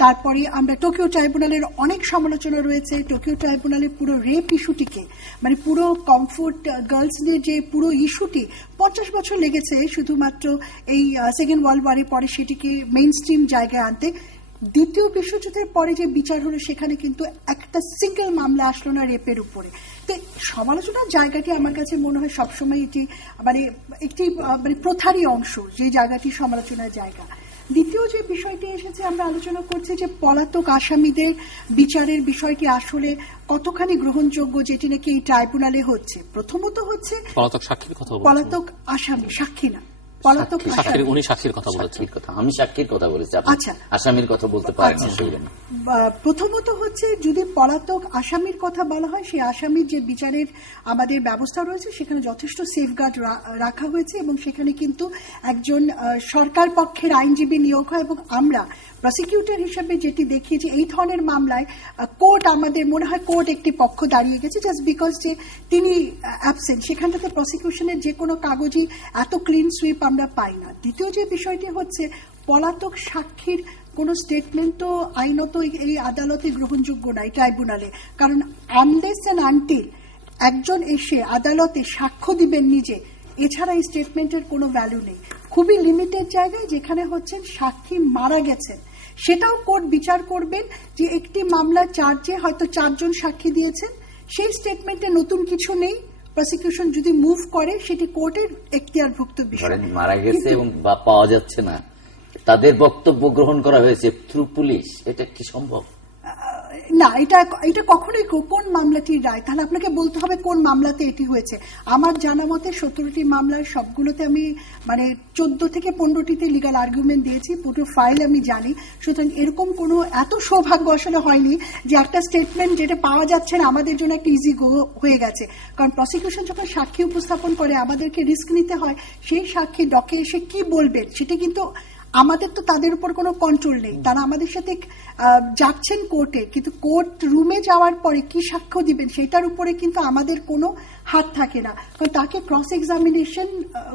তারপরে আমরা টোকিও ট্রাইব্যুনালের অনেক সমালোচনা রয়েছে। টোকিও ট্রাইব্যুনালের পুরো রেপ ইস্যুটিকে, মানে পুরো কমফোর্ট গার্লসদের যে পুরো ইস্যুটি 50 বছর লেগেছে শুধুমাত্র এই সেকেন্ড ওয়ার্ল্ড ওয়ারের পরে সেটিকে মেইন স্ট্রিম জায়গায় আনতে। দ্বিতীয় বিশ্বযুদ্ধের পরে যে বিচার হলো, সেখানে কিন্তু একটা সিঙ্গেল মামলা আসলো না রেপের উপরে। তো সমালোচনার জায়গাটি আমার কাছে মনে হয় সবসময় এটি একটি প্রথারই অংশ, যে জায়গাটি সমালোচনার জায়গা। দ্বিতীয় যে বিষয়টি এসেছে, আমরা আলোচনা করছি যে পলাতক আসামিদের বিচারের বিষয়টি আসলে কতখানি গ্রহণযোগ্য, যেটি নাকি এই ট্রাইব্যুনালে হচ্ছে। প্রথমত হচ্ছে পলাতক আসামি, সাক্ষী না, পলাতক আসামি। উনি সাক্ষীর কথা বলেছেন। আমি সাক্ষীর কথা বলেছি, আচ্ছা, আসামির কথা বলতে পারেন না। প্রথমত হচ্ছে, যদি পলাতক আসামির কথা বলা হয়, সেই আসামির যে বিচারের আমাদের ব্যবস্থা রয়েছে, সেখানে যথেষ্ট সেফগার্ড রাখা হয়েছে এবং সেখানে কিন্তু একজন সরকার পক্ষের আইনজীবী নিয়োগ হয়। এবং আমরা প্রসিকিউটর হিসেবে যেটি দেখি যে এই ধরনের মামলায় কোর্ট, আমাদের মনে হয় কোর্ট একটি পক্ষ দাঁড়িয়ে গেছে জাস্ট বিকজ যে তিনি অ্যাবসেন্ট। সেখানটাতে প্রসিকিউশনের যে কোনো কাগজই এত ক্লিন সুইপ আমরা পাই না। দ্বিতীয় যে বিষয়টি হচ্ছে, পলাতক সাক্ষীর কোন স্টেটমেন্ট তো আইনত এই আদালতে গ্রহণযোগ্য নাই, ট্রাইব্যুনালে। কারণ আনলেস এন্ড আনটিল একজন এসে আদালতে সাক্ষ্য দিবেন নিজে, এছাড়া এই স্টেটমেন্টের কোনো ভ্যালু নেই। খুবই লিমিটেড জায়গায় যেখানে হচ্ছেন সাক্ষী মারা গেছেন, সেটাও কোর্ট বিচার করবেন যে একটি মামলার চার্জে হয়তো 4 জন সাক্ষী দিয়েছেন, সেই স্টেটমেন্টে নতুন কিছু নেই। প্রসিকিউশন যদি মুভ করে, সেটি কোর্টের এখতিয়ারভুক্ত বিষয়। মারা গেছে এবং পাওয়া যাচ্ছে না, তাদের বক্তব্য গ্রহণ করা হয়েছে থ্রু পুলিশ, এটা কি সম্ভব? না, এটা কখনোই কোন মামলাটির রায়, তাহলে আপনাকে বলতে হবে কোন মামলাতে এটি হয়েছে। আমার জানা মতে 17টি মামলার সবগুলোতে আমি 14 থেকে 15টিতে লিগাল আর্গুমেন্ট দিয়েছি, পুরো ফাইল আমি জানি। সুতরাং এরকম কোনো এত সৌভাগ্য আসলে হয়নি যে একটা স্টেটমেন্ট যেটা পাওয়া যাচ্ছে না আমাদের জন্য একটা ইজি গো হয়ে গেছে। কারণ প্রসিকিউশন যখন সাক্ষী উপস্থাপন করে, আমাদেরকে রিস্ক নিতে হয় সেই সাক্ষী ডকে এসে কি বলবেন, সেটা কিন্তু আমাদের তো তাদের উপর কোনো কন্ট্রোল নেই। তারা আমাদের সাথে যাচ্ছেন কোর্টে, কিন্তু কোর্ট রুমে যাওয়ার পরে কি সাক্ষ্য দিবেন সেটার উপরে কিন্তু আমাদের কোনো হাত থাকে না। কারণ তাকে ক্রস এক্সামিনেশন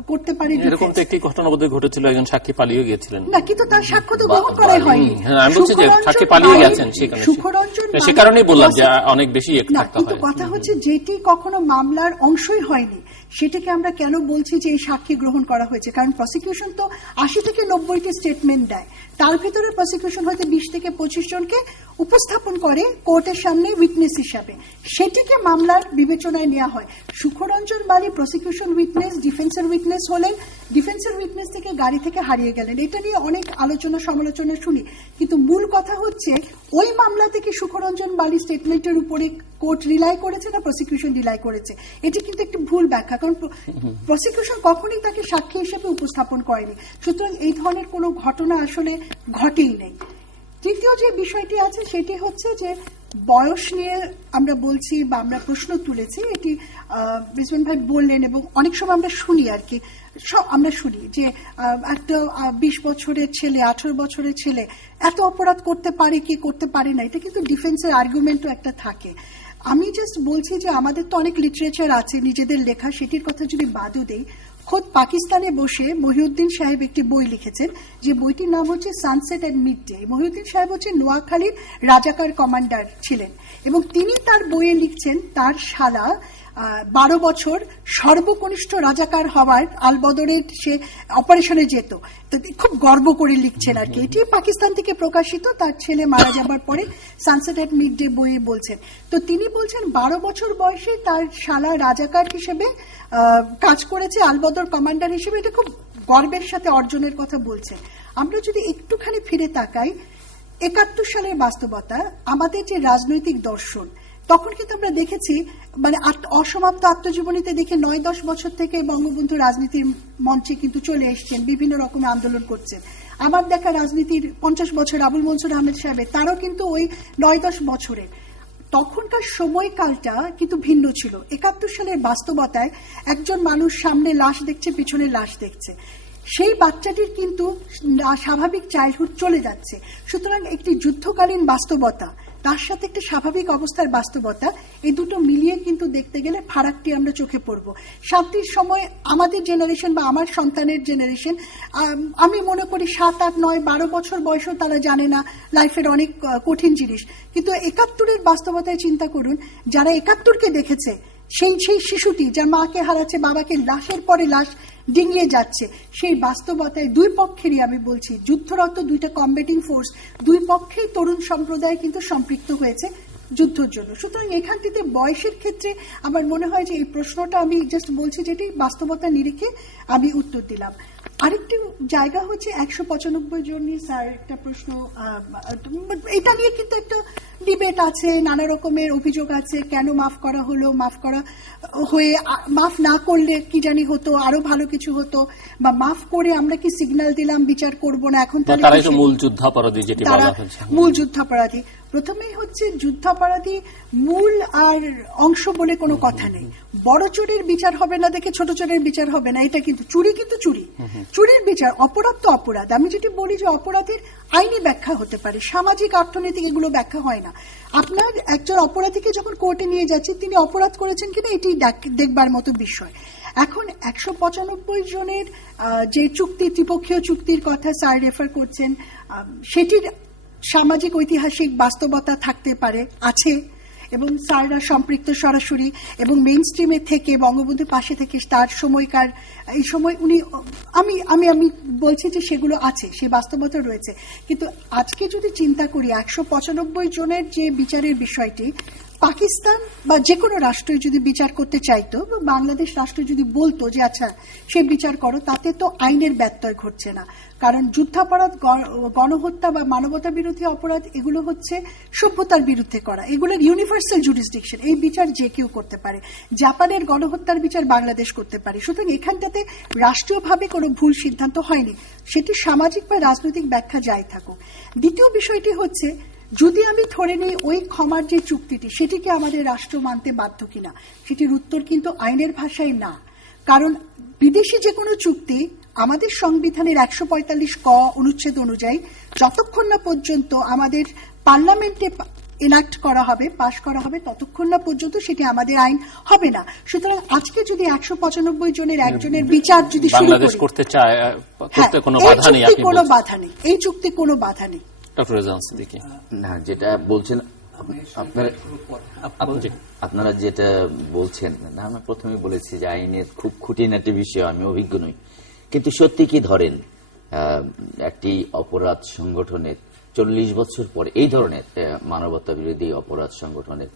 করতে পারে। এরকম তো একটি ঘটনা বোধহয় ঘটেছিল, একজন সাক্ষী পালিয়ে গিয়েছিলেন না, কিন্তু তার সাক্ষ্য তো গ্রহণ করাই হয়নি। আমি বলছি যে সাক্ষী পালিয়ে গেছেন, সুখরঞ্জন, সে কারণেই বললাম যে অনেক বেশি না, কিন্তু কথা হচ্ছে যেটি কখনো মামলার অংশই হয়নি, সেটাকে আমরা কেন বলছি যে এই সাক্ষী গ্রহণ করা হয়েছে? কারণ প্রসিকিউশন তো 80 থেকে 90টি স্টেটমেন্ট দেয়, তার ভিতরে প্রসিকিউশন হয়তো 20 থেকে 25 জনকে উপস্থাপন করে কোর্টের সামনে উইটনেস হিসাবে, সেটিকে মামলার বিবেচনায় নেওয়া হয়। সুখরঞ্জন বালি প্রসিকিউশন উইটনেস, ডিফেন্সের উইটনেস হলেন, ডিফেন্সের উইটনেস থেকে গাড়ি থেকে হারিয়ে গেলেন। এটা নিয়ে অনেক আলোচনা সমালোচনা শুনি, কিন্তু মূল কথা হচ্ছে ওই মামলা থেকে সুখরঞ্জন বালি স্টেটমেন্টের উপরে কোর্ট রিলাই করেছে না প্রসিকিউশন রিলাই করেছে, এটি কিন্তু একটি ভুল ব্যাখ্যা। কারণ প্রসিকিউশন কখনোই তাকে সাক্ষী হিসেবে উপস্থাপন করেনি। সুতরাং এই ধরনের কোনো ঘটনা আসলে ঘটেই নেই। তৃতীয় যে বিষয়টি আছে সেটি হচ্ছে যে বয়স নিয়ে আমরা বলছি বা আমরা প্রশ্ন তুলেছি, এটি রিজওয়ান ভাই বললেন এবং অনেক সময় আমরা শুনি আর কি, আমরা শুনি যে একটা 20 বছরের ছেলে, 18 বছরের ছেলে এত অপরাধ করতে পারে কি করতে পারে না, এটা কিন্তু ডিফেন্সের আর্গুমেন্টও একটা থাকে। আমি জাস্ট বলছি যে আমাদের তো অনেক লিটারেচার আছে নিজেদের লেখা, সেটির কথা যদি বাদও দেই, খোদ পাকিস্তানে বসে মহিউদ্দিন সাহেব একটি বই লিখেছেন, যে বইটির নাম হচ্ছে sunset and mid day. Mohiuddin সাহেব হচ্ছে নোয়াখালীর রাজাকার কমান্ডার ছিলেন, এবং তিনি তার বইয়ে লিখছেন তার শালা 12 বছর সর্বকনিষ্ঠ রাজাকার হওয়ার আলবদরের সে অপারেশনে যেত। তো খুব গর্ব করে লিখছেন আর কি। এটি পাকিস্তান থেকে প্রকাশিত, তার ছেলে মারা যাবার পরে সানসেট অ্যাট মিড ডে বইয়ে বলছেন। তো তিনি বলছেন 12 বছর বয়সে তার শালা রাজাকার হিসেবে কাজ করেছে, আলবদর কমান্ডার হিসেবে। এটা খুব গর্বের সাথে অর্জনের কথা বলছেন। আমরা যদি একটুখানি ফিরে তাকাই 71 সালের বাস্তবতা, আমাদের যে রাজনৈতিক দর্শন, তখন কিন্তু আমরা দেখেছি মানে অসমাপ্ত আত্মজীবনীতে দেখে 9-10 বছর থেকে বঙ্গবন্ধু রাজনীতির মঞ্চে কিন্তু চলে এসছেন, বিভিন্ন রকমের আন্দোলন করছেন। আমার দেখা রাজনীতির 50 বছর আবুল মনসুর আহমেদ সাহেবের, তারও কিন্তু ওই 9-10 বছরের। তখনকার সময়কালটা কিন্তু ভিন্ন ছিল। 71 সালের বাস্তবতায় একজন মানুষ সামনে লাশ দেখছে, পিছনে লাশ দেখছে, সেই বাচ্চাটির কিন্তু স্বাভাবিক চাইল্ডহুড চলে যাচ্ছে। সুতরাং একটি যুদ্ধকালীন বাস্তবতা, তার সাথে একটা স্বাভাবিক অবস্থার বাস্তবতা, এই দুটো মিলিয়ে কিন্তু দেখতে গেলে ফারাকটি আমরা চোখে পড়বো। শান্তির সময় আমাদের জেনারেশন বা আমার সন্তানের জেনারেশন, আমি মনে করি 7, 8, 9, 12 বছর বয়সেও তারা জানে না লাইফের অনেক কঠিন জিনিস। কিন্তু 71-এর বাস্তবতায় চিন্তা করুন, যারা 71-কে দেখেছে, সেই শিশুটি যার মাকে হারাচ্ছে, বাবাকে লাশের পরে লাশ ডিঙিয়ে যাচ্ছে, সেই বাস্তবতায় দুই পক্ষেরই, আমি বলছি যুদ্ধরত দুইটা কম্বেটিং ফোর্স, দুই পক্ষেই তরুণ সম্প্রদায় কিন্তু সম্পৃক্ত হয়েছে যুদ্ধের জন্য। সুতরাং এখানটিতে বয়সের ক্ষেত্রে আমার মনে হয় যে এই প্রশ্নটা আমি জাস্ট বলছি যেটি বাস্তবতা নিরিখে আমি উত্তর দিলাম। আরেকটি জায়গা হচ্ছে 195 জন নিয়ে স্যার একটা প্রশ্ন, এটা নিয়ে কিন্তু একটা ডিবেট আছে, নানা রকমের অভিযোগ আছে, কেন মাফ করা হলো, মাফ করা হয়ে মাফ না করলে কি জানি হতো, আরো ভালো কিছু হতো, বা মাফ করে আমরা কি সিগন্যাল দিলাম বিচার করব না, এখন তারাই তো মূল যুদ্ধাপরাধী, যেটি বলা হচ্ছে মূল যুদ্ধাপরাধী। প্রথমেই হচ্ছে যুদ্ধাপরাধী মূল আর অংশ বলে কোনো কথা নেই। বড় চোরের বিচার হবে না দেখে ছোট চোরের বিচার হবে না, এটা কিন্তু চুরি, কিন্তু চুরির বিচার, অপরাধ তো অপরাধ। আমি যেটি বলি যে অপরাধের আইনি ব্যাখ্যা হতে পারে, সামাজিক অর্থনৈতিক এগুলো ব্যাখ্যা হয় না। আপনার একজন অপরাধীকে যখন কোর্টে নিয়ে যাচ্ছে, তিনি অপরাধ করেছেন কিনা এটি দেখবার মতো বিষয়। এখন 195 জনের যে চুক্তি, ত্রিপক্ষীয় চুক্তির কথা স্যার রেফার করছেন, সেটির সামাজিক ঐতিহাসিক বাস্তবতা থাকতে পারে, আছে, এবং স্যাররা সম্পৃক্ত সরাসরি এবং মেইন স্ট্রিমে থেকে বঙ্গবন্ধুর পাশে থেকে তার সময়কার এই সময় উনি, আমি আমি আমি বলছি যে সেগুলো আছে, সেই বাস্তবতা রয়েছে। কিন্তু আজকে যদি চিন্তা করি 195 জনের যে বিচারের বিষয়টি, পাকিস্তান বা যে কোনো রাষ্ট্রই যদি বিচার করতে চাইতো, বা বাংলাদেশ রাষ্ট্র যদি বলতো যে আচ্ছা সে বিচার করো, তাতে তো আইনের ব্যত্যয় ঘটছে না। কারণ যুদ্ধাপরাধ, গণহত্যা বা মানবতা বিরোধী অপরাধ, এগুলো হচ্ছে সভ্যতার বিরুদ্ধে করা, এগুলোর ইউনিভার্সাল জুরিসডিকশন, এই বিচার যে কেউ করতে পারে। জাপানের গণহত্যার বিচার বাংলাদেশ করতে পারে। সুতরাং এখানটাতে রাষ্ট্রীয়ভাবে কোনো ভুল সিদ্ধান্ত হয়নি, সেটি সামাজিক বা রাজনৈতিক ব্যাখ্যা যাই থাকুক। দ্বিতীয় বিষয়টি হচ্ছে, যদি আমি ধরে নিই ওই ক্ষমার যে চুক্তিটি, সেটিকে আমাদের রাষ্ট্র মানতে বাধ্য কিনা, সেটির উত্তর কিন্তু আইনের ভাষায় না। কারণ বিদেশি যে কোনো চুক্তি আমাদের সংবিধানের 145 ক অনুচ্ছেদ অনুযায়ী যতক্ষণ না পর্যন্ত আমাদের পার্লামেন্টে এনাক্ট করা হবে, পাশ করা হবে, ততক্ষণ না পর্যন্ত সেটি আমাদের আইন হবে না। সুতরাং আজকে যদি 195 জনের একজনের বিচার যদি বাংলাদেশ করতে চায়, করতে কোনো বাধা নেই, আপনি কোনো বাধা নেই, এই চুক্তি কোনো বাধা নেই। ডক্টর রেজাউল সিদ্দিকী, না, যেটা বলছেন আপনারা যেটা বলছেন, আমি প্রথমে বলেছি যে আইনের খুব খুঁটিনাটি বিষয় আমি অভিজ্ঞ নই, কিন্তু সত্যি কি ধরেন একটি অপরাধ সংগঠনের 40 বছর পর, এই ধরনের মানবতা বিরোধী অপরাধ সংগঠনের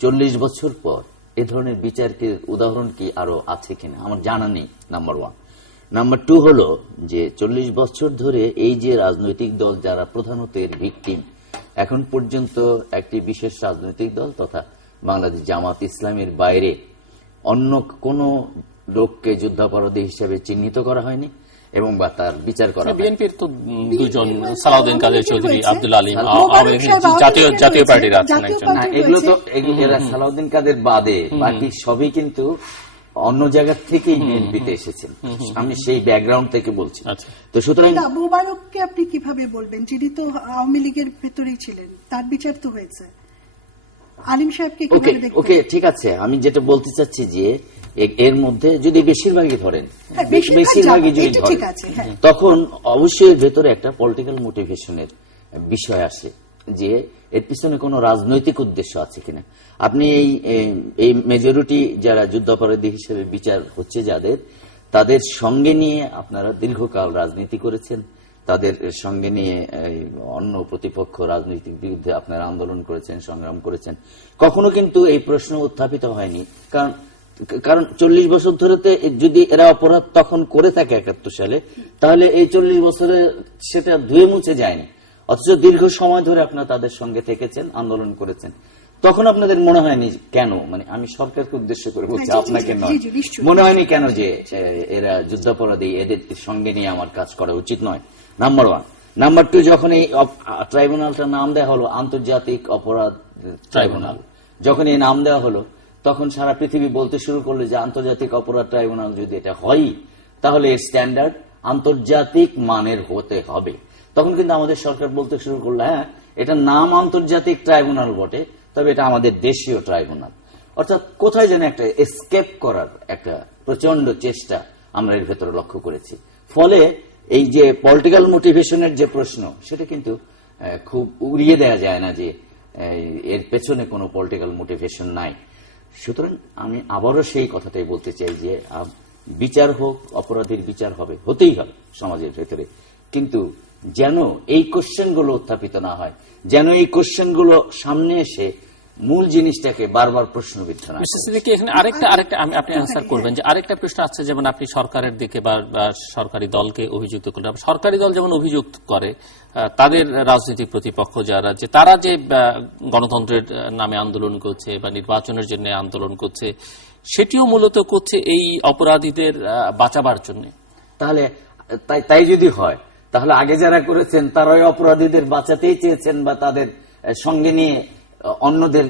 40 বছর পর এ ধরনের বিচারকে উদাহরণ কি আরো আছে কিনা আমার জানা নেই, নাম্বার 1। নাম্বার 2 হলো যে 40 বছর ধরে এই যে রাজনৈতিক দল যারা প্রধানত এর ভিকটিম, এখন পর্যন্ত একটি বিশেষ রাজনৈতিক দল তথা বাংলাদেশ জামাত ইসলামের বাইরে অন্য কোন লোককে যুদ্ধাপরাধী হিসেবে চিহ্নিত করা হয়নি এবং বা তার বিচার করা হয়নি। বিএনপির তো দুজন, সালাউদ্দিন কাদের চৌধুরী, আব্দুল আলিম, জাতীয় পার্টির আছেন একজন। এগুলো তো এরা সালাউদ্দিন কাদের বাদে বাকি সবই কিন্তু অন্য জায়গা থেকেই বিএনপিতে এসেছেন, আমি সেই ব্যাকগ্রাউন্ড থেকে বলছি। তো সুতরাং মোবারককে আপনি কিভাবে বলবেন, যিনি তো আওয়ামী লীগের ভেতরেই ছিলেন, তার বিচার তো হয়েছে। আলিম সাহেবকে ওকে কিভাবে দেখবেন? ওকে ঠিক আছে, আমি যেটা বলতে চাচ্ছি যে এর মধ্যে যদি বেশিরভাগই ধরেন, হ্যাঁ, বেশিরভাগ যদি এটা ধরেন, ঠিক আছে, হ্যাঁ। তখন অবশ্যই এর ভেতরে একটা পলিটিক্যাল মোটিভেশনের বিষয় আসে, যে এর পিছনে কোনো রাজনৈতিক উদ্দেশ্য আছে কিনা। আপনি এই মেজরিটি যারা যুদ্ধাপরাধী হিসেবে বিচার হচ্ছে যাদের, তাদের সঙ্গে নিয়ে আপনারা দীর্ঘকাল রাজনীতি করেছেন, তাদের সঙ্গে নিয়ে অন্য প্রতিপক্ষ রাজনৈতিক বিরুদ্ধে আপনারা আন্দোলন করেছেন, সংগ্রাম করেছেন। কখনো কিন্তু এই প্রশ্ন উত্থাপিত হয়নি, কারণ 40 বছর ধরে যদি এরা অপরাধ তখন করে থাকে 71 সালে, তাহলে এই 40 বছরে সেটা ধুয়ে মুছে যায়নি। অথচ দীর্ঘ সময় ধরে আপনারা তাদের সঙ্গে থেকেছেন, আন্দোলন করেছেন। তখন আপনাদের মনে হয়নি কেন, মানে আমি সরকারকে উদ্দেশ্য করে বলছি, হ্যাঁ, জি, জি, আপনাকে জি, নয়, জি, নিশ্চয়ই। মনে হয়নি কেন যে এরা যুদ্ধাপরাধী, এদের সঙ্গে নিয়ে আমার কাজ করা উচিত নয়? নাম্বার 1। নাম্বার 2, যখন এই ট্রাইব্যুনালটার নাম দেওয়া হলো আন্তর্জাতিক অপরাধ ট্রাইব্যুনাল, যখন এই নাম দেওয়া হলো, তখন সারা পৃথিবী বলতে শুরু করলো যে আন্তর্জাতিক অপরাধ ট্রাইব্যুনাল যদি এটা হয়, তাহলে এর স্ট্যান্ডার্ড আন্তর্জাতিক মানের হতে হবে। তখন কিন্তু আমাদের সরকার বলতে শুরু করলো, হ্যাঁ এটা নাম আন্তর্জাতিক ট্রাইব্যুনাল বটে, তবে এটা আমাদের দেশীয় ট্রাইব্যুনাল। অর্থাৎ কোথায় যেন একটা এসকেপ করার একটা প্রচন্ড চেষ্টা আমরা এর ভেতরে লক্ষ্য করেছি। ফলে এই যে পলিটিক্যাল মোটিভেশনের যে প্রশ্ন, সেটা কিন্তু খুব উড়িয়ে দেওয়া যায় না যে এর পেছনে কোনো পলিটিক্যাল মোটিভেশন নাই। সুতরাং আমি আবারও সেই কথাটাই বলতে চাই যে বিচার হোক, অপরাধীর বিচার হবে, হতেই হবে সমাজের ভেতরে, কিন্তু যেন এই কোশ্চেনগুলো উত্থাপিত না হয়, যেন এই কোশ্চেনগুলো সামনে এসে মূল জিনিসটাকে বারবার প্রশ্নবিদ্ধ না মিস্টার সিদ্দিকী, এখানে আরেকটা আপনি আনসার করবেন যে আরেকটা প্রশ্ন আছে, যেমন আপনি সরকারের দিকে বা সরকারি দলকে অভিযুক্ত করলেন। সরকারি দল যেমন অভিযুক্ত করে তাদের রাজনৈতিক প্রতিপক্ষ যারা, যে তারা যে গণতন্ত্রের নামে আন্দোলন করছে বা নির্বাচনের জন্য আন্দোলন করছে, সেটিও মূলত করছে এই অপরাধীদের বাঁচাবার জন্য। তাহলে তাই যদি হয়, তাহলে আগে যারা করেছেন তারাই অপরাধীদের বাঁচাতেই চেয়েছেন বা তাদের সঙ্গে নিয়ে অন্যদের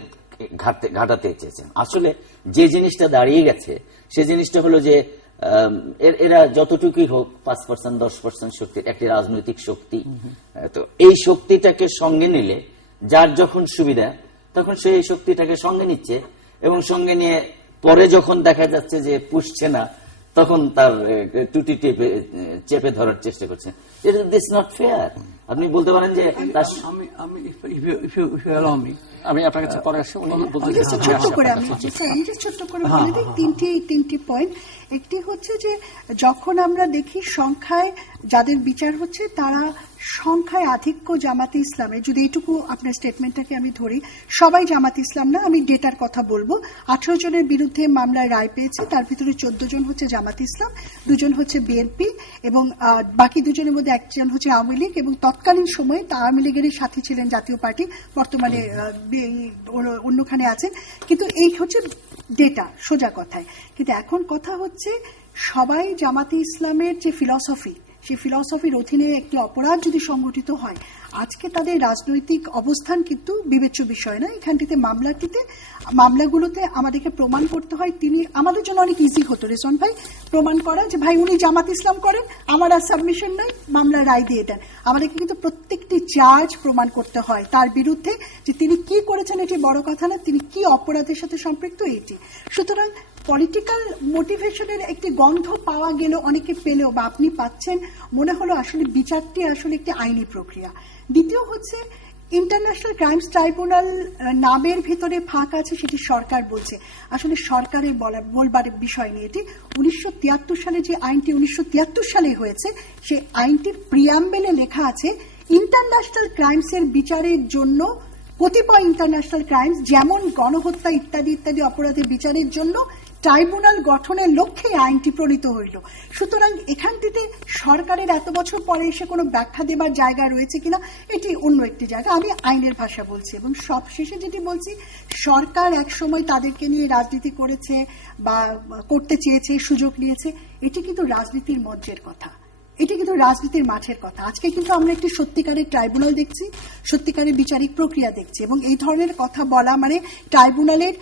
ঘাটাতে চেয়েছেন। আসলে যে জিনিসটা দাঁড়িয়ে গেছে, সে জিনিসটা হলো যে এরা যতটুকুই হোক 5% 10% শক্তির একটি রাজনৈতিক শক্তি, তো এই শক্তিটাকে সঙ্গে নিলে যার যখন সুবিধা তখন সে এই শক্তিটাকে সঙ্গে নিচ্ছে, এবং সঙ্গে নিয়ে পরে যখন দেখা যাচ্ছে যে পুষছে না, তখন তার টুটি চেপে ধরার চেষ্টা করছে। This not fair. আপনি বলতে পারেন যে আমি আপনার কাছে পরে আসি, উনি বলতে আমি ছোট্ট করে বলে দিই তিনটি পয়েন্ট। একটি হচ্ছে যে যখন আমরা দেখি সংখ্যায় যাদের বিচার হচ্ছে, তারা সংখ্যায় আধিক্য জামাতে ইসলামে, যদি এইটুকু আপনার স্টেটমেন্টটাকে আমি ধরি, সবাই জামাতে ইসলাম না, আমি ডেটার কথা বলবো। 18 জনের বিরুদ্ধে মামলায় রায় পেয়েছে, তার ভিতরে 14 জন হচ্ছে জামাতে ইসলাম, 2 জন হচ্ছে বিএনপি, এবং বাকি 2 জনের মধ্যে 1 জন হচ্ছে আওয়ামী লীগ, এবং তৎকালীন সময়ে আওয়ামী লীগেরই সাথী ছিলেন জাতীয় পার্টি, বর্তমানে অন্যখানে আছেন। কিন্তু এই হচ্ছে ডেটা, সোজা কথায়। কিন্তু এখন কথা হচ্ছে সবাই জামাতে ইসলামের যে ফিলসফি, সেই ফিলসফির অধীনে একটি অপরাধ যদি সংগঠিত হয়, আজকে তাদের রাজনৈতিক অবস্থান কিন্তু বিবেচ্য বিষয় না। এখানটিতে মামলাগুলোতে আমাদেরকে প্রমাণ করতে হয়, তিনি আমাদের জন্য অনেক ইজি হতো রেজন ভাই প্রমাণ করা যে ভাই উনি জামাত ইসলাম করেন, আমার আর সাবমিশন নাই, মামলা রায় দিয়ে দেন। আমাদেরকে কিন্তু প্রত্যেকটি চার্জ প্রমাণ করতে হয় তার বিরুদ্ধে, যে তিনি কি করেছেন এটি বড় কথা না, তিনি কি অপরাধের সাথে সম্পৃক্ত এটি। সুতরাং পলিটিক্যাল মোটিভেশনের একটি গন্ধ পাওয়া গেল, অনেকে পেলেও বা আপনি পাচ্ছেন, মনে হলো আসলে বিচারটি আসলে একটি আইনি প্রক্রিয়া। দ্বিতীয় হচ্ছে ইন্টারন্যাশনাল ক্রাইমস ট্রাইব্যুনাল নামের ভিতরে ফাঁক আছে, সেটি সরকার বলছে। আসলে সরকারের বলবার বিষয় নিয়ে এটি 1973 সালে যে আইনটি 1973 সালে হয়েছে, সেই আইনটির প্রিয়াম্বেলে লেখা আছে ইন্টারন্যাশনাল ক্রাইমসের বিচারের জন্য কতিপয় ইন্টারন্যাশনাল ক্রাইমস, যেমন গণহত্যা ইত্যাদি ইত্যাদি অপরাধের বিচারের জন্য ট্রাইব্যুনাল গঠনের লক্ষ্যে আইনটি প্রণীত হইল। সুতরাং এখানটিতে সরকারের এত বছর পরে এসে কোনো ব্যাখ্যা দেবার জায়গা রয়েছে কিনা, এটি অন্য একটি জায়গা। আমি আইনের ভাষা বলছি, এবং সব শেষে যেটি বলছি, সরকার একসময় তাদেরকে নিয়ে রাজনীতি করেছে বা করতে চেয়েছে, সুযোগ নিয়েছে, এটি কিন্তু রাজনীতির মঞ্চের কথা। এটা কিন্তু রাজনীতির মাঠের কথা। আজকে কিন্তু আমরা একটি সত্যিকারের ট্রাইব্যুনাল দেখছি, সত্যিকারের বিচারিক প্রক্রিয়া দেখছি, এবং এই ধরনের কথা বলা মানে ট্রাইব্যুনালের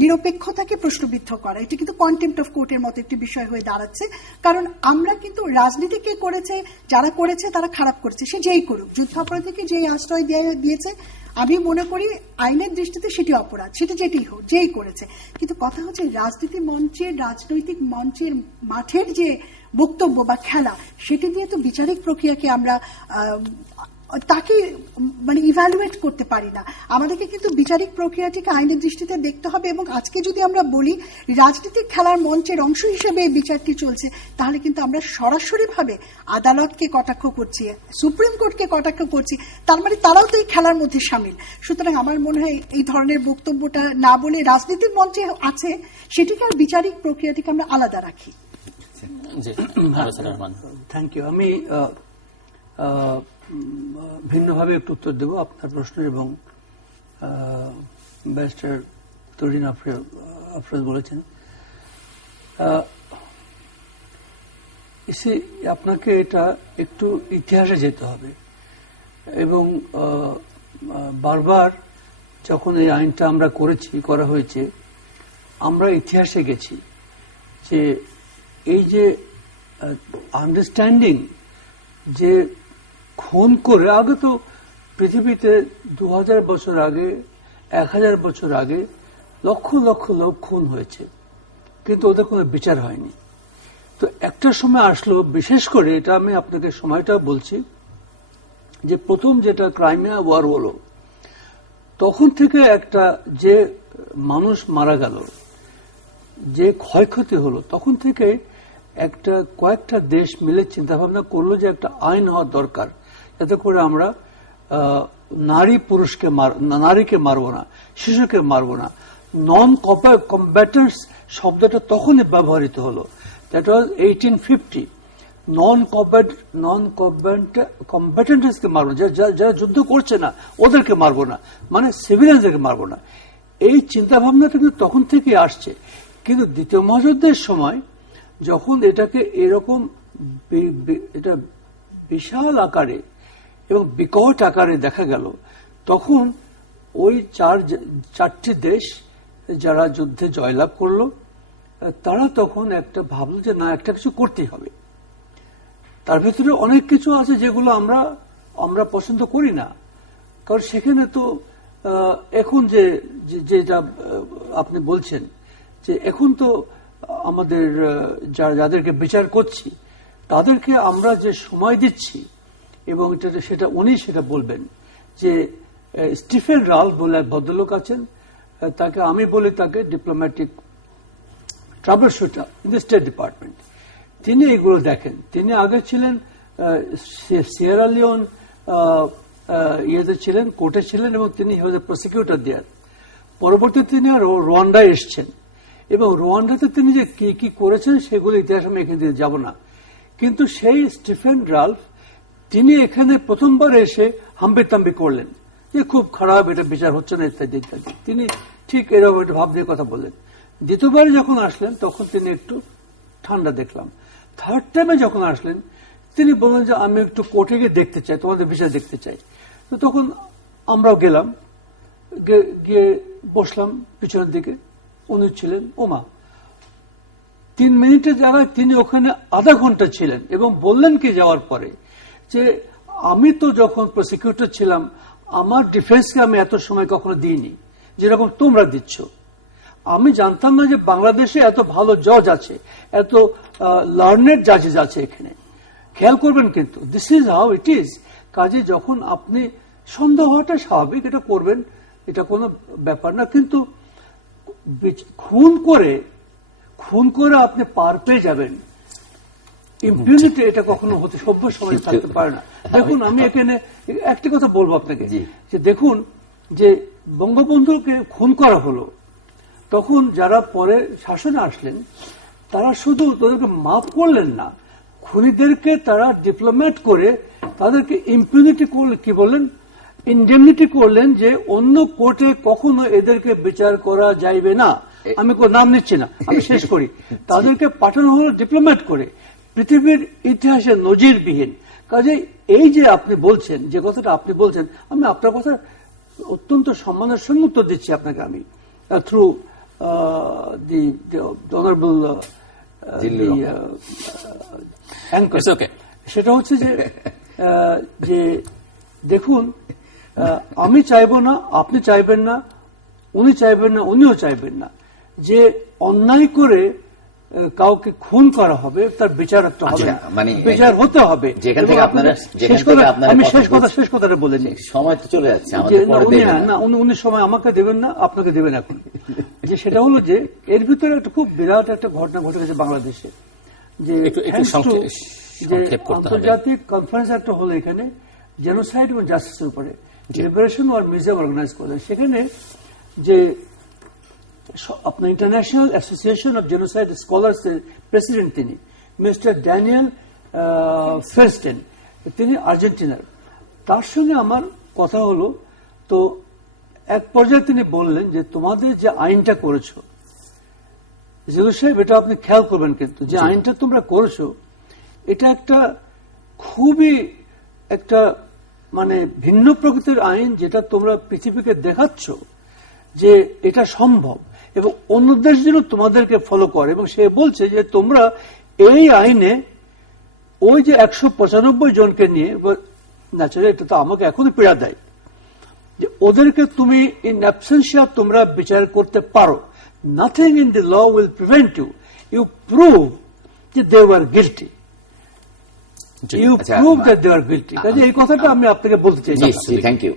নিরপেক্ষতাকে প্রশ্নবিদ্ধ করা। এটা কিন্তু কন্টেম্পট অফ কোর্টের মতো একটি বিষয় হয়ে দাঁড়াচ্ছে। কারণ আমরা কিন্তু রাজনীতি কে করেছে, যারা করেছে তারা খারাপ করেছে, সে যেই করুক, যুদ্ধাপরাধীকে যেই আশ্রয় দিয়েছে, আমি মনে করি আইনের দৃষ্টিতে সেটি অপরাধ, সেটা যেটাই হোক, যেই করেছে। কিন্তু কথা হচ্ছে রাজনীতি মঞ্চের, রাজনৈতিক মঞ্চের মাঠের যে বক্তব্য বা খেলা, সেটি দিয়ে তো বিচারিক প্রক্রিয়াকে আমরা তাকে মানে ইভ্যালুয়েট করতে পারি না। আমাদেরকে কিন্তু বিচারিক প্রক্রিয়াটিকে আইনের দৃষ্টিতে দেখতে হবে। এবং আজকে যদি আমরা বলি রাজনীতিক খেলার মঞ্চের অংশ হিসেবে এই বিচারটি চলছে, তাহলে কিন্তু আমরা সরাসরি ভাবে আদালতকে কটাক্ষ করছি, সুপ্রিম কোর্টকে কটাক্ষ করছি, তার মানে তারাও তো এই খেলার মধ্যে সামিল। সুতরাং আমার মনে হয় এই ধরনের বক্তব্যটা না বলে রাজনীতির মঞ্চে আছে সেটিকে আর বিচারিক প্রক্রিয়াটিকে আমরা আলাদা রাখি। Thank you. আমি ভিন্নভাবে একটু উত্তর দেব আপনার প্রশ্ন, এবং ব্যারিস্টার তরিন আফরোজ বলেছেন। আপনাকে এটা একটু ইতিহাসে যেতে হবে, এবং বারবার যখন এই আইনটা আমরা করা হয়েছে, আমরা ইতিহাসে গেছি যে এই যে আন্ডারস্ট্যান্ডিং যে খুন করে, আগে তো পৃথিবীতে 2000 বছর আগে, 1000 বছর আগে লক্ষ লক্ষ লোক খুন হয়েছে, কিন্তু ওদের কোনো বিচার হয়নি। তো একটা সময় আসলো, বিশেষ করে এটা আমি আপনাকে সময়টা বলছি, যে প্রথম যেটা ক্রাইমিয়া ওয়ার হলো, তখন থেকে একটা যে মানুষ মারা গেল, যে ক্ষয়ক্ষতি হলো, তখন থেকে কয়েকটা দেশ মিলে চিন্তা ভাবনা করলো যে একটা আইন হওয়া দরকার, যাতে করে আমরা নারীকে মারবো না, শিশুকে মারবো না। নন কম্ব্যাটেন্টস শব্দটা তখনই ব্যবহৃত হলো, দ্যাট ওয়াজ 1850। নন কম্ব্যাটেন্টসকে মারবো না, যারা যুদ্ধ করছে না ওদেরকে মারবো না, মানে সিভিলিয়ানদেরকে মারবো না। এই চিন্তা ভাবনাটা কিন্তু তখন থেকে আসছে। কিন্তু দ্বিতীয় মহাযুদ্ধের সময় যখন এটাকে এরকম এটা বিশাল আকারে এবং বিকট আকারে দেখা গেল, তখন ওই চারটি দেশ যারা যুদ্ধে জয়লাভ করলো, তারা তখন একটা ভাবলো যে না, একটা কিছু করতেই হবে। তার ভিতরে অনেক কিছু আছে যেগুলো আমরা পছন্দ করি না, কারণ সেখানে তো এখন যেটা আপনি বলছেন, যে এখন তো আমাদের যাদেরকে বিচার করছি তাদেরকে আমরা যে সময় দিচ্ছি, এবং সেটা উনি সেটা বলবেন, যে স্টিফেন রালফ বলে এক ভদ্রলোক আছেন, তাকে আমি বলি তাকে diplomatic trouble shooter in the state department. তিনি এগুলো দেখেন। তিনি আগে ছিলেন সিয়েরা লিওন ছিলেন, কোর্টে ছিলেন, এবং তিনি প্রসিকিউটর দেয়ার। পরবর্তীতে তিনি রোয়ান্ডায় এসছেন, এবং রোয়ান্ডাতে তিনি যে কি কি করেছেন সেগুলো ইতিহাস আমি এখানে দিয়ে যাব না। কিন্তু সেই স্টিফেন রালফ তিনি এখানে প্রথমবার এসে হাম্বিতাম্বি করলেন যে খুব খারাপ, এটা বিচার হচ্ছে না, ইত্যাদি ইত্যাদি। তিনি ঠিক এরকম একটা ভাব দিয়ে কথা বললেন। দ্বিতীয়বারে যখন আসলেন তখন তিনি একটু ঠান্ডা দেখলাম। থার্ড টাইমে যখন আসলেন তিনি বললেন যে আমি একটু কোর্টে গিয়ে দেখতে চাই, তোমাদের বিচার দেখতে চাই। তো তখন আমরাও গেলাম, গিয়ে বসলাম পিছনের দিকে। উনি ছিলেন ওমা 3 মিনিটের জায়গায় তিনি ওখানে আধা ঘন্টা ছিলেন, এবং বললেন কি যাওয়ার পরে যে আমি তো যখন প্রসিকিউটর ছিলাম আমার ডিফেন্সকে আমি এত সময় কখনো দিইনি যেরকম তোমরা দিচ্ছ। আমি জানতাম না যে বাংলাদেশে এত ভালো জজ আছে, এত লার্নেড জাজেস আছে এখানে। খেয়াল করবেন, কিন্তু this is how it is. কাজে যখন আপনি সন্দেহ হওয়াটা স্বাভাবিক, এটা করবেন, এটা কোনো ব্যাপার না। কিন্তু খুন করে আপনি পার পেয়ে যাবেন, ইম্পিউনিটি, এটা কখনো হতে সভ্য সমাজে থাকতে পারে না। দেখুন, আমি এখানে একটি কথা বলবো আপনাকে, যে দেখুন যে বঙ্গবন্ধুকে খুন করা হলো, তখন যারা পরে শাসনে আসলেন তারা শুধু তাদেরকে মাফ করলেন না, খুনিদেরকে তারা ডিপ্লোম্যাট করে তাদেরকে ইম্পিউনিটি করলেন, কি বললেন, ইনডেমনিটি করলেন, যে অন্য কোর্টে কখনো এদেরকে বিচার করা যাইবে না। আমি নাম নিচ্ছি না, আমি শেষ করি। তাদেরকে পাঠানো হলো ডিপ্লোম্যাট করে। পৃথিবীর ইতিহাসে নজিরবিহীন। কাজে এই যে আপনি বলছেন, যে কথাটা আপনি বলছেন, আমি আপনার কথা অত্যন্ত সম্মানের সঙ্গে উত্তর দিচ্ছি আপনাকে আমি, থ্রু দি অনারেবল অ্যাঙ্কার। সেটা হচ্ছে যে দেখুন, আমি চাইবো না, আপনি চাইবেন না, উনি চাইবেন না, উনিও চাইবেন না যে অন্যায় করে কাউকে খুন করা হবে, তার বিচার একটা হবে, মানে বিচার হতে হবে। যেখান থেকে আপনারা আমি শেষ কথাটা বলেছি, সময় তো চলে যাচ্ছে, উনি সময় আমাকে দেবেন না, আপনাকে দেবেন এখন। যে সেটা হলো যে এর ভিতরে একটা খুব বিরাট একটা ঘটনা ঘটে গেছে বাংলাদেশে, যে আন্তর্জাতিক কনফারেন্স একটা হলো এখানে জেনোসাইড এবং জাস্টিসের উপরে, লিবারেশন ওয়ার মিউজিয়াম অর্গানাইজ করলেন। সেখানে যে আপনার international association of genocide scholars এর প্রেসিডেন্ট তিনি মিস্টার ড্যানিয়েল ফেলস্টেন, তিনি আর্জেন্টিনার। তার সঙ্গে আমার কথা হলো, তো এক পর্যায়ে তিনি বললেন যে তোমাদের যে আইনটা করেছো জিলু সাহেব, এটা আপনি খেয়াল করবেন, কিন্তু যে আইনটা তোমরা করেছো এটা একটা খুবই একটা মানে ভিন্ন প্রকৃতির আইন, যেটা তোমরা পৃথিবীকে দেখাচ্ছ যে এটা সম্ভব এবং অন্য দেশ যেন তোমাদেরকে ফলো করে। এবং সে বলছে যে তোমরা এই আইনে ওই যে 195 জনকে নিয়ে, ন্যাচারালি এটা তো আমাকে এখনই পীড়া দেয়, যে ওদেরকে তুমি ইন অ্যাবসেন্সিয়া তোমরা বিচার করতে পারো। Nothing in the law will prevent you, you prove যে they were guilty, you prove that they are guilty. কাজে এই কথাটা আমি আপনাকে বলতে চাইছি। Thank you.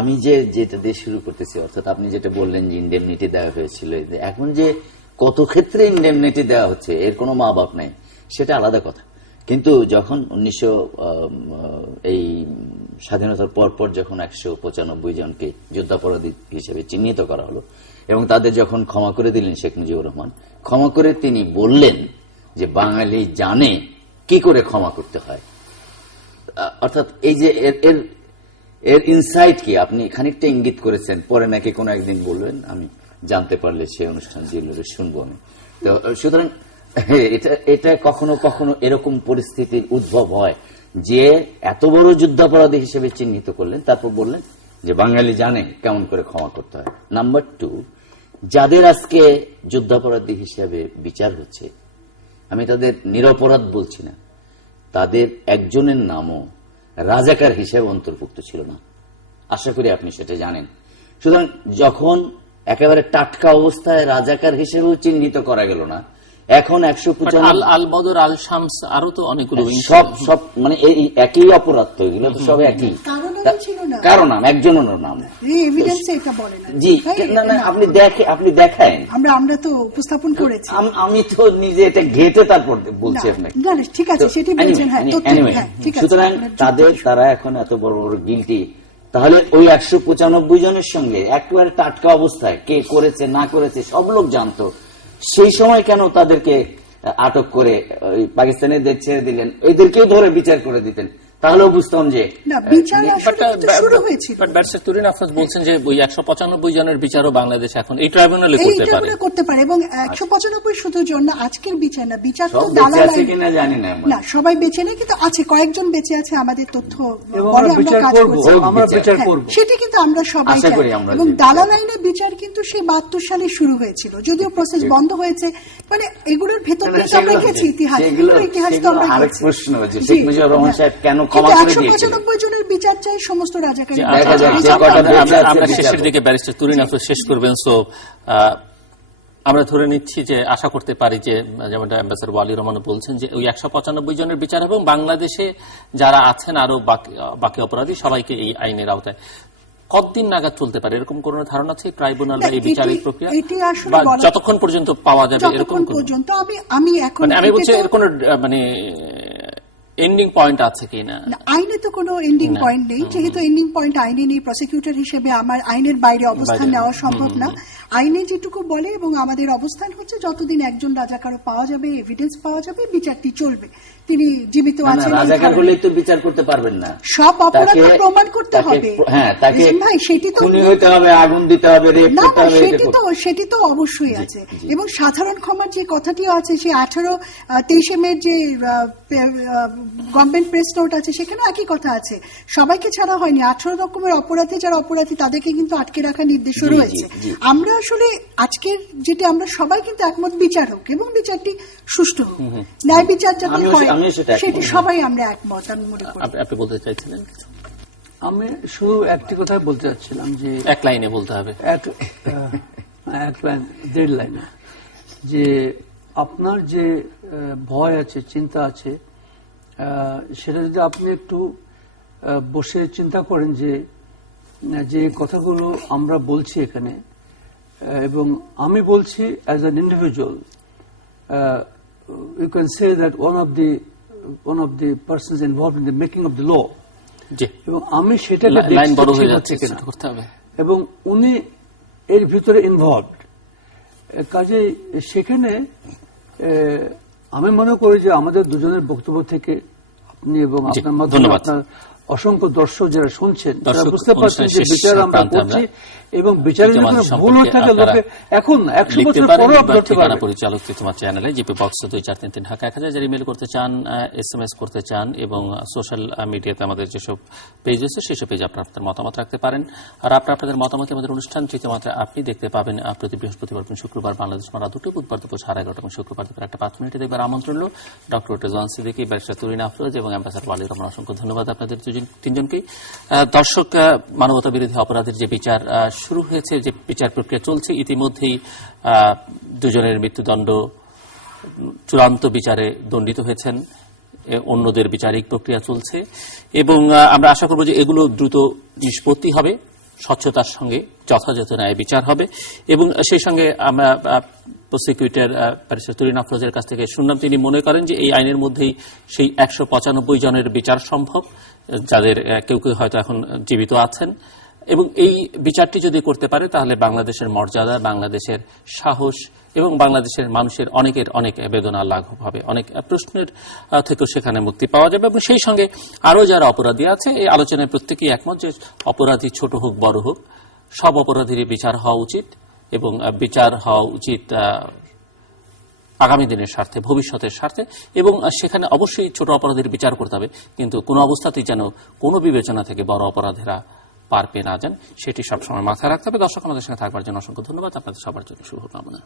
আমি যেটা দিয়ে শুরু করতেছি, অর্থাৎ আপনি যেটা বললেন যে ইন্ডেমনিটি দেওয়া হয়েছিল, এখন যে কত ক্ষেত্রে ইন্ডেমনিটি দেওয়া হচ্ছে এর কোনো মা বাপ নাই, সেটা আলাদা কথা। কিন্তু যখন এই স্বাধীনতার পর যখন 195 জনকে যুদ্ধাপরাধী হিসেবে চিহ্নিত করা হলো এবং তাদের যখন ক্ষমা করে দিলেন শেখ মুজিবুর রহমান, ক্ষমা করে তিনি বললেন যে বাঙালি জানে কি করে ক্ষমা করতে হয়। অর্থাৎ এই যে এর ইনসাইট কি আপনি খানিকটা ইঙ্গিত করেছেন, পরে নাকি কোনো একদিন বলবেন, আমি জানতে পারলে সেই অনুষ্ঠান জিল্লুরে শুনবো আমি। তো সুতরাং এটা কখনো কখনো এরকম পরিস্থিতির উদ্ভব হয় যে এত বড় যুদ্ধাপরাধী হিসেবে চিহ্নিত করলেন, তারপর বললেন যে বাঙালি জানে কেমন করে ক্ষমা করতে হয়। নাম্বার 2, যাদের আজকে যুদ্ধাপরাধী হিসেবে বিচার হচ্ছে, আমি তাদের নিরপরাধ বলছি না, তাদের একজনের নামও রাজাকার হিসেবে অন্তর্ভুক্ত ছিল না। আশা করি আপনি সেটা জানেন। সুতরাং যখন একেবারে টাটকা অবস্থায় রাজাকার হিসেবেও চিহ্নিত করা গেল না, এখন 195 আল বদর, আল শামস, আরো তো অনেকগুলো সব মানে এই একই অপরাধ, তো এগুলো তো সব একই কারণ নাম, একজনের নাম। জি না, আপনি দেখায়, আমরা তো উপস্থাপন করেছি, আমি তো নিজে এটা ঘেটে তারপর বলছি আপনাকে। ঠিক আছে, সেটি বলছেন। সুতরাং তারা এখন এত বড় বড় গিল্টি, তাহলে ওই 195 জনের সঙ্গে একেবারে টাটকা অবস্থায় কে করেছে না করেছে সব লোক জানতো, সেই সময় কেন তাদেরকে আটক করে পাকিস্তানিদের ছেড়ে দিলেন, এদেরকেও ধরে বিচার করে দিতেন, তাহলেও বুঝতাম যে তুরিন আফরোজ বলছেন যে ওই 195 জনের বিচারও বাংলাদেশ এখন এই ট্রাইব্যুনালে করতে পারে। এবং 195 শুধু জন না, আজকের বিচার না, বিচার তো দালাল জানি না, সবাই বেঁচে নেই, কিন্তু আছে কয়েকজন বেঁচে আছে, আমাদের তথ্য সেটি কিন্তু আমরা সবাই চাই। এবং দালাল আইনের বিচার কিন্তু সেই 72 সালে শুরু হয়েছিল, যদিও প্রসেস বন্ধ হয়েছে। মানে এগুলোর ভেতর কিন্তু আমরা গেছি, ইতিহাস তো আমরা আরেক প্রশ্ন যে শেখ মুজিবুর রহমান সাহেব কেন 195 জনের বিচার চাই সমস্ত রাজাকারী। আমরা শেষের দিকে ব্যারিস্টার তুরিন আফরোজ শেষ করবেন। সো আমরা ধরে নিচ্ছি যে আশা করতে পারি যে যেমনটা অ্যাম্বাসেডর ওয়ালি রহমান বলছেন যে ওই 195 জনের বিচার এবং বাংলাদেশে যারা আছেন আরো বাকি অপরাধী সবাইকে এই আইনের আওতায় কতদিন নাগাদ চলতে পারে, এরকম কোন ধারণা আছে ট্রাইব্যুনাল বা এই বিচারিক প্রক্রিয়া, যতক্ষণ পর্যন্ত পাওয়া যাবে এরকম পর্যন্ত? আমি বলছি এর কোন মানে এন্ডিং পয়েন্ট আছে কিনা? আইনে তো কোনো এন্ডিং পয়েন্ট নেই, যেহেতু এন্ডিং পয়েন্ট আইনে নেই, প্রসিকিউটর হিসেবে আমার আইনের বাইরে অবস্থান নেওয়া সম্ভব না। আইনে যেটুকু বলে এবং আমাদের অবস্থান হচ্ছে যতদিন একজন রাজাকারও পাওয়া যাবে, এভিডেন্স পাওয়া যাবে, বিচারটি চলবে। তিনি জীবিত না, না, আছেন এই রাজাকার কারণে। হলেই তো বিচার করতে পারবেন না। সব অপরাধ তাকে- প্রমাণ করতে তাকে- হবে। হ্যাঁ, তাকে রিজওয়ান ভাই, সেটি তো খুনি হইতে হবে, আগুন দিতে হবে, রেপ না করতে না, হবে, সেটি তো অবশ্যই আছে। জি। এবং সাধারণ ক্ষমার যে কথাটিও আছে, সেই 23 মে যে গভর্নমেন্ট প্রেস নোট আছে, সেখানে একই কথা আছে। সবাইকে ছাড়া হয়নি, 18 রকমের অপরাধী যারা অপরাধী তাদেরকে কিন্তু আটকে রাখার নির্দেশও জি, রয়েছে। জি। আমরা আসলে আজকের যেটা আমরা সবাই কিন্তু একমত, বিচার হোক এবং বিচারটি সুষ্ঠু হোক, ন্যায় বিচার যাতে হয় আমিও সেটা সেটি একমত। সবাই আমরা একমত, আমি মনে করি। আপনি বলতে চাইছিলেন কিছু? আমি শুধু একটি কথাই বলতে চাচ্ছিলাম যে এক লাইনে বলতে হবে। এক লাইন, 1.5 লাইনে, যে আপনার যে ভয় আছে, চিন্তা আছে, সেটা যদি আপনি একটু বসে চিন্তা করেন যে কথাগুলো আমরা বলছি এখানে, এবং আমি বলছি as an individual, you can say that one of the persons involved in the making of the law, জি, এবং আমি সেটাকে লাইন দেখছি বড় হয়ে ঠিক যাচ্ছে, হচ্ছে কিনা। ছোট করতে হবে। এবং উনি এর ভিতরে ইনভলভড, কাজে সেখানে আমি মনে করি যে আমাদের দুজনের বক্তব্য থেকে আপনি এবং জি, আপনার মাধ্যমে ধন্যবাদ। আপনার অসংখ্য দর্শক যারা শুনছেন তারা দর্শক বুঝতে পারছেন যে অনুষ্ঠানের শেষ বিচার আমরা প্রান্তে করছি, আমরা এবং বিচারের যদি কোনো ভুল হয়ে থাকে লোকে এখন 100 লিখতে বছর পারেন পরেও বা ধরতে ঠিকানা পারবে। পরিচালক তোমার চ্যানেলে জিপি বক্স 2433 ঢাকা 1000, যারা ইমেল করতে চান, SMS করতে চান, এবং সোশ্যাল মিডিয়াতে আমাদের যেসব পেজ আছে সেসব পেজে আপনারা আপনাদের মতামত রাখতে পারেন। আর আপনাদের মতামত আমাদের অনুষ্ঠান তৃতীয় মাত্রায় আপনি দেখতে পাবেন প্রতি বৃহস্পতিবার এবং শুক্রবার বাংলাদেশ মারা 2টো, বুধবার দুপুর 11:30 এবং শুক্রবার দুপুর 1:05 দেখবার আমন্ত্রণ রইল। ডক্টর রেজওয়ান সিদ্দিকী, ব্যারিস্টার তুরিন আফরোজ এবং অ্যাম্বাসাডর ওয়ালির রহমান, অসংখ্য ধন্যবাদ আপনাদের তিনজনকেই। দর্শক, মানবতা বিরোধী অপরাধের যে বিচার শুরু হয়েছে, যে বিচার প্রক্রিয়া চলছে, ইতিমধ্যেই দুজনের মৃত্যুদণ্ড চূড়ান্ত বিচারে দণ্ডিত হয়েছেন, অন্যদের বিচারিক প্রক্রিয়া চলছে, এবং আমরা আশা করব যে এগুলো দ্রুত নিষ্পত্তি হবে, স্বচ্ছতার সঙ্গে যথাযথ ন্যায় বিচার হবে। এবং সেই সঙ্গে আমরা প্রসিকিউটর ব্যারিস্টার তুরিন আফরোজের কাছ থেকে শুনলাম, তিনি মনে করেন যে এই আইনের মধ্যেই সেই 195 জনের বিচার সম্ভব, যাদের কেউ কেউ হয়তো এখন জীবিত আছেন, এবং এই বিচারটি যদি করতে পারে তাহলে বাংলাদেশের মর্যাদা, বাংলাদেশের সাহস এবং বাংলাদেশের মানুষের অনেক বেদনা লাঘব হবে, অনেক প্রশ্নের থেকেও সেখানে মুক্তি পাওয়া যাবে। এবং সেই সঙ্গে আরও যারা অপরাধী আছে, এই আলোচনায় প্রত্যেকেই একমত যে অপরাধী ছোট হোক বড় হোক, সব অপরাধীরই বিচার হওয়া উচিত, এবং বিচার হওয়া উচিত আগামী দিনের স্বার্থে, ভবিষ্যতের স্বার্থে, এবং সেখানে অবশ্যই ছোট অপরাধীর বিচার করতে হবে, কিন্তু কোনো অবস্থাতেই যেন কোনো বিবেচনা থেকে বড় অপরাধীরা পার পেয়ে না যান, সেটি সবসময় মাথায় রাখতে হবে। দর্শক, আমাদের সঙ্গে থাকবার জন্য অসংখ্য ধন্যবাদ, আপনাদের সবার জন্য শুভকামনা।